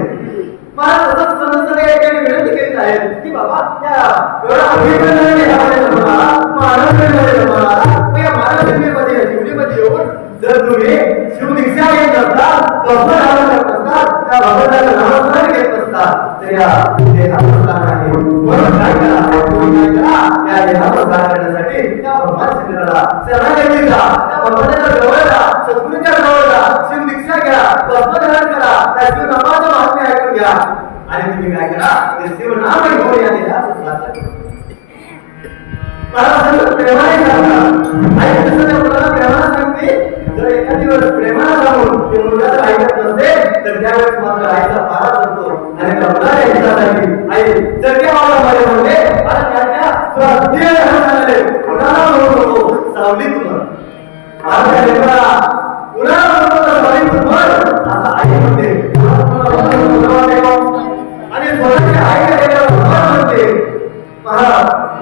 मला तसंच समजतं काही विनंती करीत आहेत की बाबा त्या एवढा अभिप्रायाने ह्यामध्ये जन्माला मानवतेमध्ये जन्माला मग या मानवतेमध्ये शिवजीमध्ये येऊन जर तुम्ही शिवदीक्षा घेत नसतात भस्म धारण करत नसतात त्या भगवंताचं नामस्मरण घेत नसतात तर या देहाप्रसार आहे. म्हणून काय करा तुम्ही काय करा या देहाप्रसार करण्यासाठी त्या भगवान शंकराला शरणागती जा त्या भगवंताच्या जवळ जा सद्गुरूच्या जवळ जा शिवदीक्षा घ्या भस्म धारण करा त्या शिवनामाचं महात्म्य ऐकून घ्या आणि तुम्ही काय करा ते शिवनाम घेऊन या देहाचं साधन करा. मला सगळं प्रेमाने सांगा आई तसं त्या मुलाला प्रेमाने सांगते. जर एखादी वेळेस प्रेमाने सांगून ते मुलगा जर ऐकत नसते तर त्यावेळेस मात्र आईचा पारा चढतो आणि त्या मुलाच्या हितासाठी आई जरक्या मावळामध्ये म्हणते आणि त्याच्या स्वाध्याय झाले कुणाला म्हणू नको सावली तुम्हाला माझ्या लेकराला कुणाला म्हणू नको सावली तुम्हाला असं आई म्हणते. आणि स्वतःच्या आईच्या लेकराला म्हणते पहा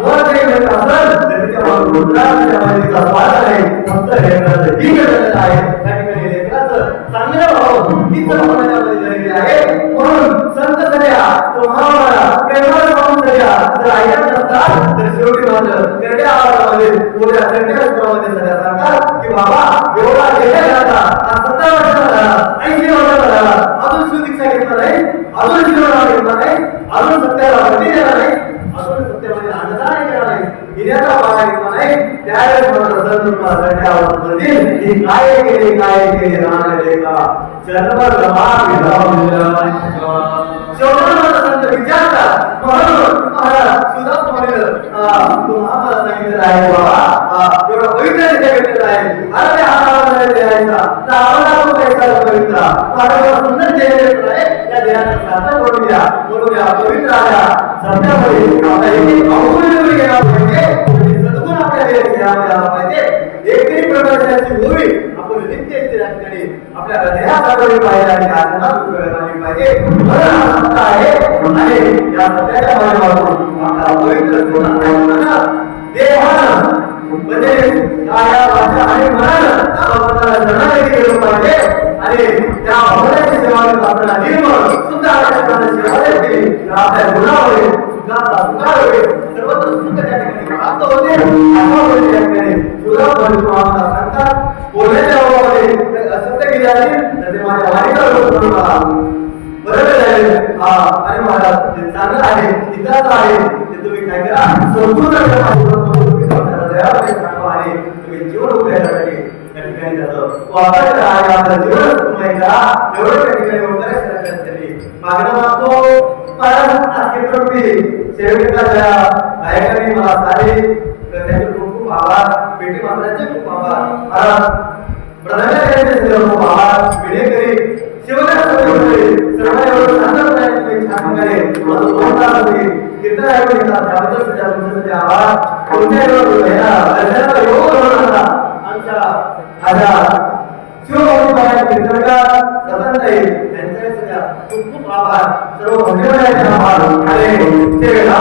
वर काही म्हणत असेल तर तिच्या रुद्राच्या माहितीचा स्वाद आहे फक्त लेकराचं ठीक झालेलं आहे. त्या ठिकाणी लेकराचं चांगलं भाव तिचं मनाच्या मध्ये झालेली आहे. म्हणून संत सध्या तो महामारा प्रेमाला पाहून सध्या जर ऐकत नसतात तर शेवटी मात्र करड्या आवाजामध्ये उद्या करड्या सूत्रामध्ये सध्या सांगतात की बाबा एवढा गेल्या जाता हा 17 वर्षाचा झाला 80 वर्षाचा झाला अजून शिवदीक्षा घेतला नाही अजून शिवनाम घेतला नाही अजून सत्याला वरती गेला नाही अजून सत्यामध्ये अन्नदान केला नाही हिऱ्याचा पारा घेतला नाही त्यावेळेस मात्र संतुर्मा करड्या आवाज म्हणतील की काय केले राहणे का जन्म जमा शेवटी संत विचारतात म्हणून महाराज सुदाम स्वामी तुम्हाला सांगितलेलं आहे बाबा एवढा पवित्र रित्या घेतलेला आहे अरे हाताला द्यायचा तर आम्हाला पैसा पवित्र माझ्यावर सुंदर देह आहे त्या देहाचा साधन करून घ्या म्हणून या पवित्र आल्या सत्यामध्ये आता एक अवगुण गेला पाहिजे सद्गुण आपल्या देहामध्ये आला पाहिजे एकही प्रकारची होवी आपण नित्य त्या ठिकाणी आपल्या हृदयासाठी पाहिजे आणि आत्मात उपयोगाने पाहिजे म्हणून हा सत्ता आहे आणि या सत्याच्या माध्यमातून आपला पवित्र जीवनाचा देहानं म्हणजे काया वाचा आणि मनानं त्या भगवंताला शरणागती केलं पाहिजे आणि त्या भगवंताची सेवा करत आपल्याला निर्मळ सुद्धा आपल्या सेवा केली आपल्या गुणामुळे सुद्धा होईल सर्वत्र सुद्धा त्या ठिकाणी प्राप्त होते आत्मामध्ये त्या ठिकाणी सुद्धा भगवंत सांगतात बोलण्याच्या अभावामध्ये असत्य केले असेल तर ते माझ्या वाणीचा लोक म्हणून बरोबर आहे. आणि महाराज ते चांगलं आहे हिताचं आहे ते तुम्ही काय करा संपूर्ण आणि तुम्ही जीवन उभ्यासाठी त्या ठिकाणी त्याचं वापर करा आणि आपलं जीवन सुखमय करा एवढं त्या ठिकाणी वगैरे करण्यासाठी मागणं मागतो. महाराज आज चित्रपटी सेवेकाच्या गायकांनी मला सारे त्याचे खूप खूप आभार पेटी मात्राचे खूप आभार महाराज प्रधानाचार्यांचे खूप आभार विडेकरी शिवराज सर्वांवर शांतपणे तुम्ही छान प्रकारे माझं दोन तास होते कीर्तन ऐकून घेतात त्याबद्दल सुद्धा तुमच्यासाठी आभार. तुमच्या योग होता आमच्या माझ्या शिवभाऊ कीर्तनकार रतनताई यांचे सुद्धा खूप खूप आभार. सर्व भक्तमंडळाचे आभार आणि सेवेला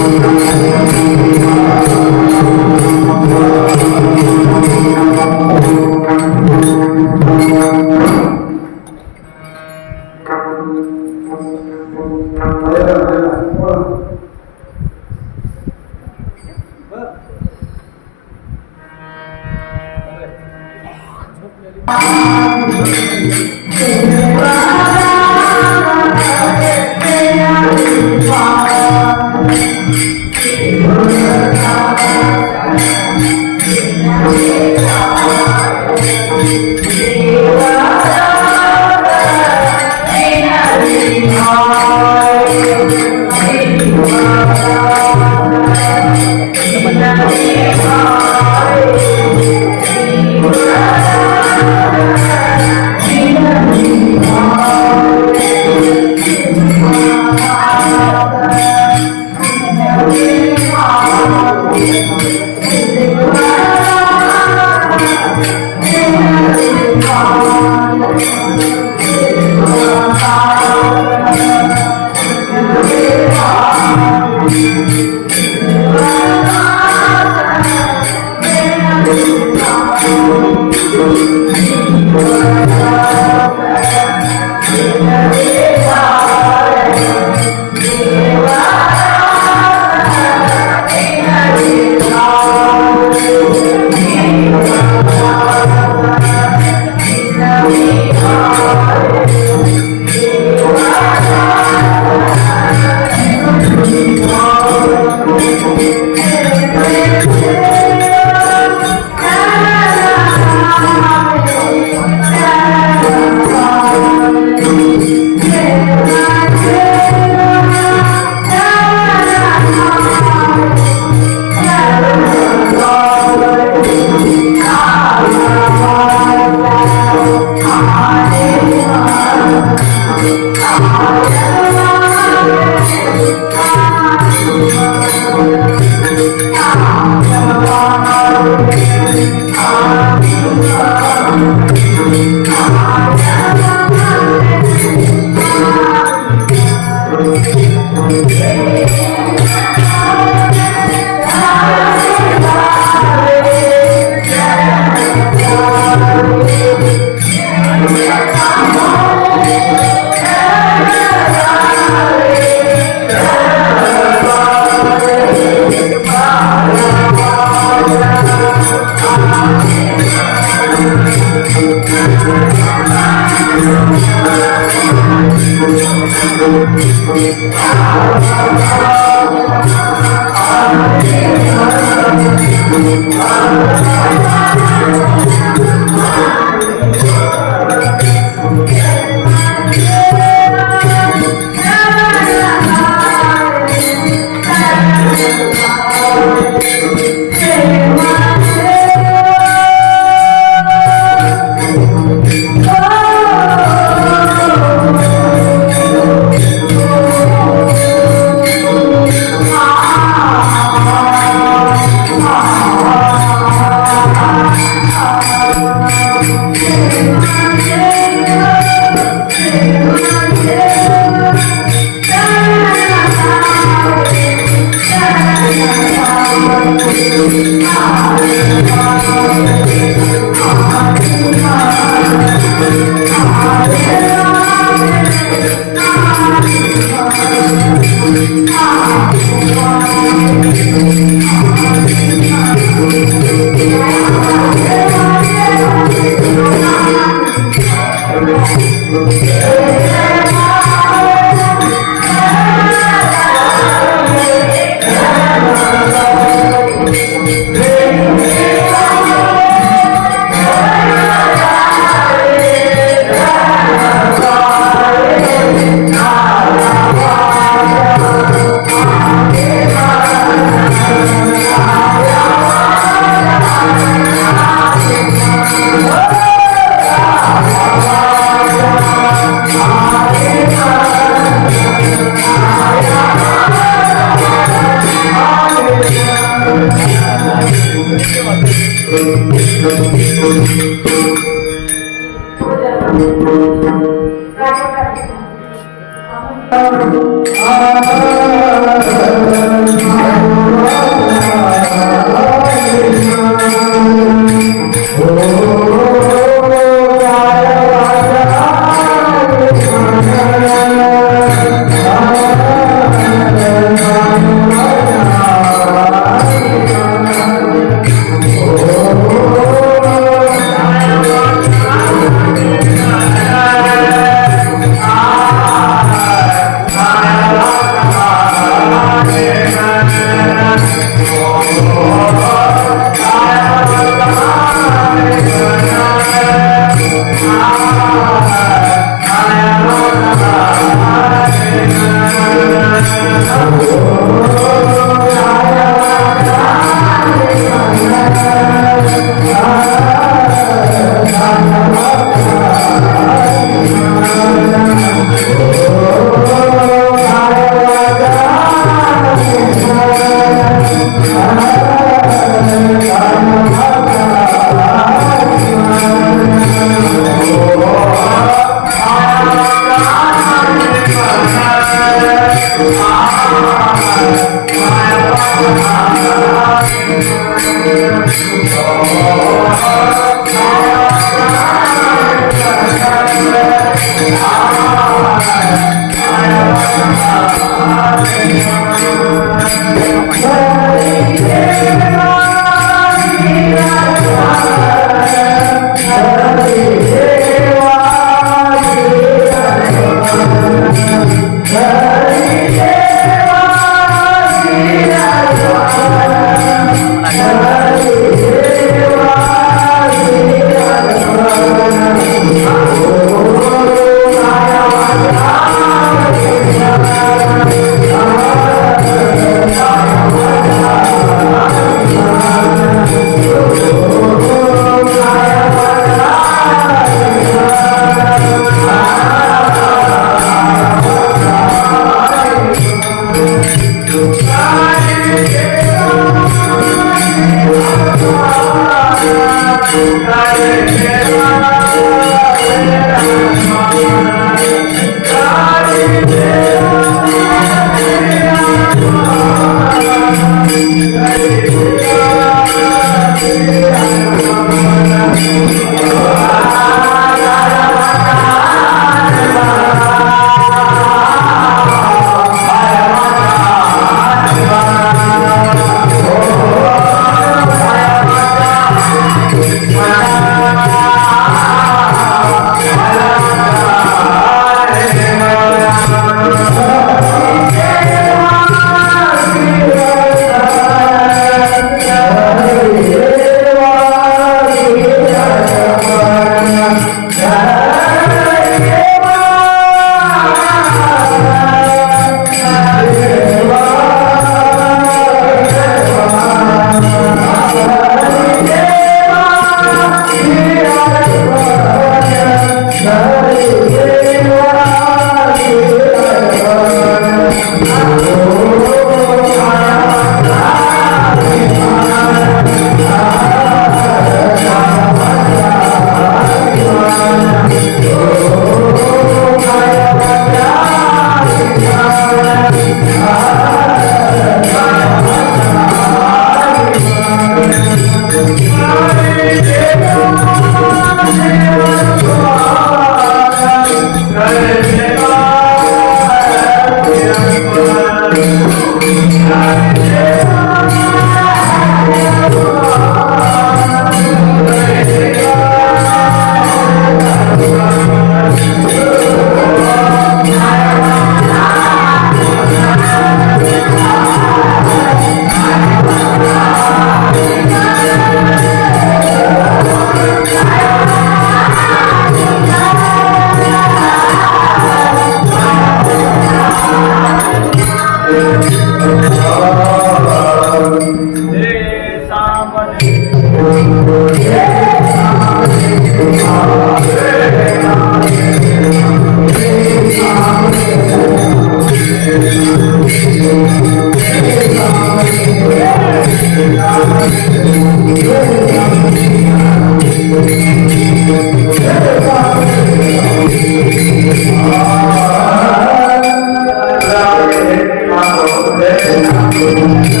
Thank you.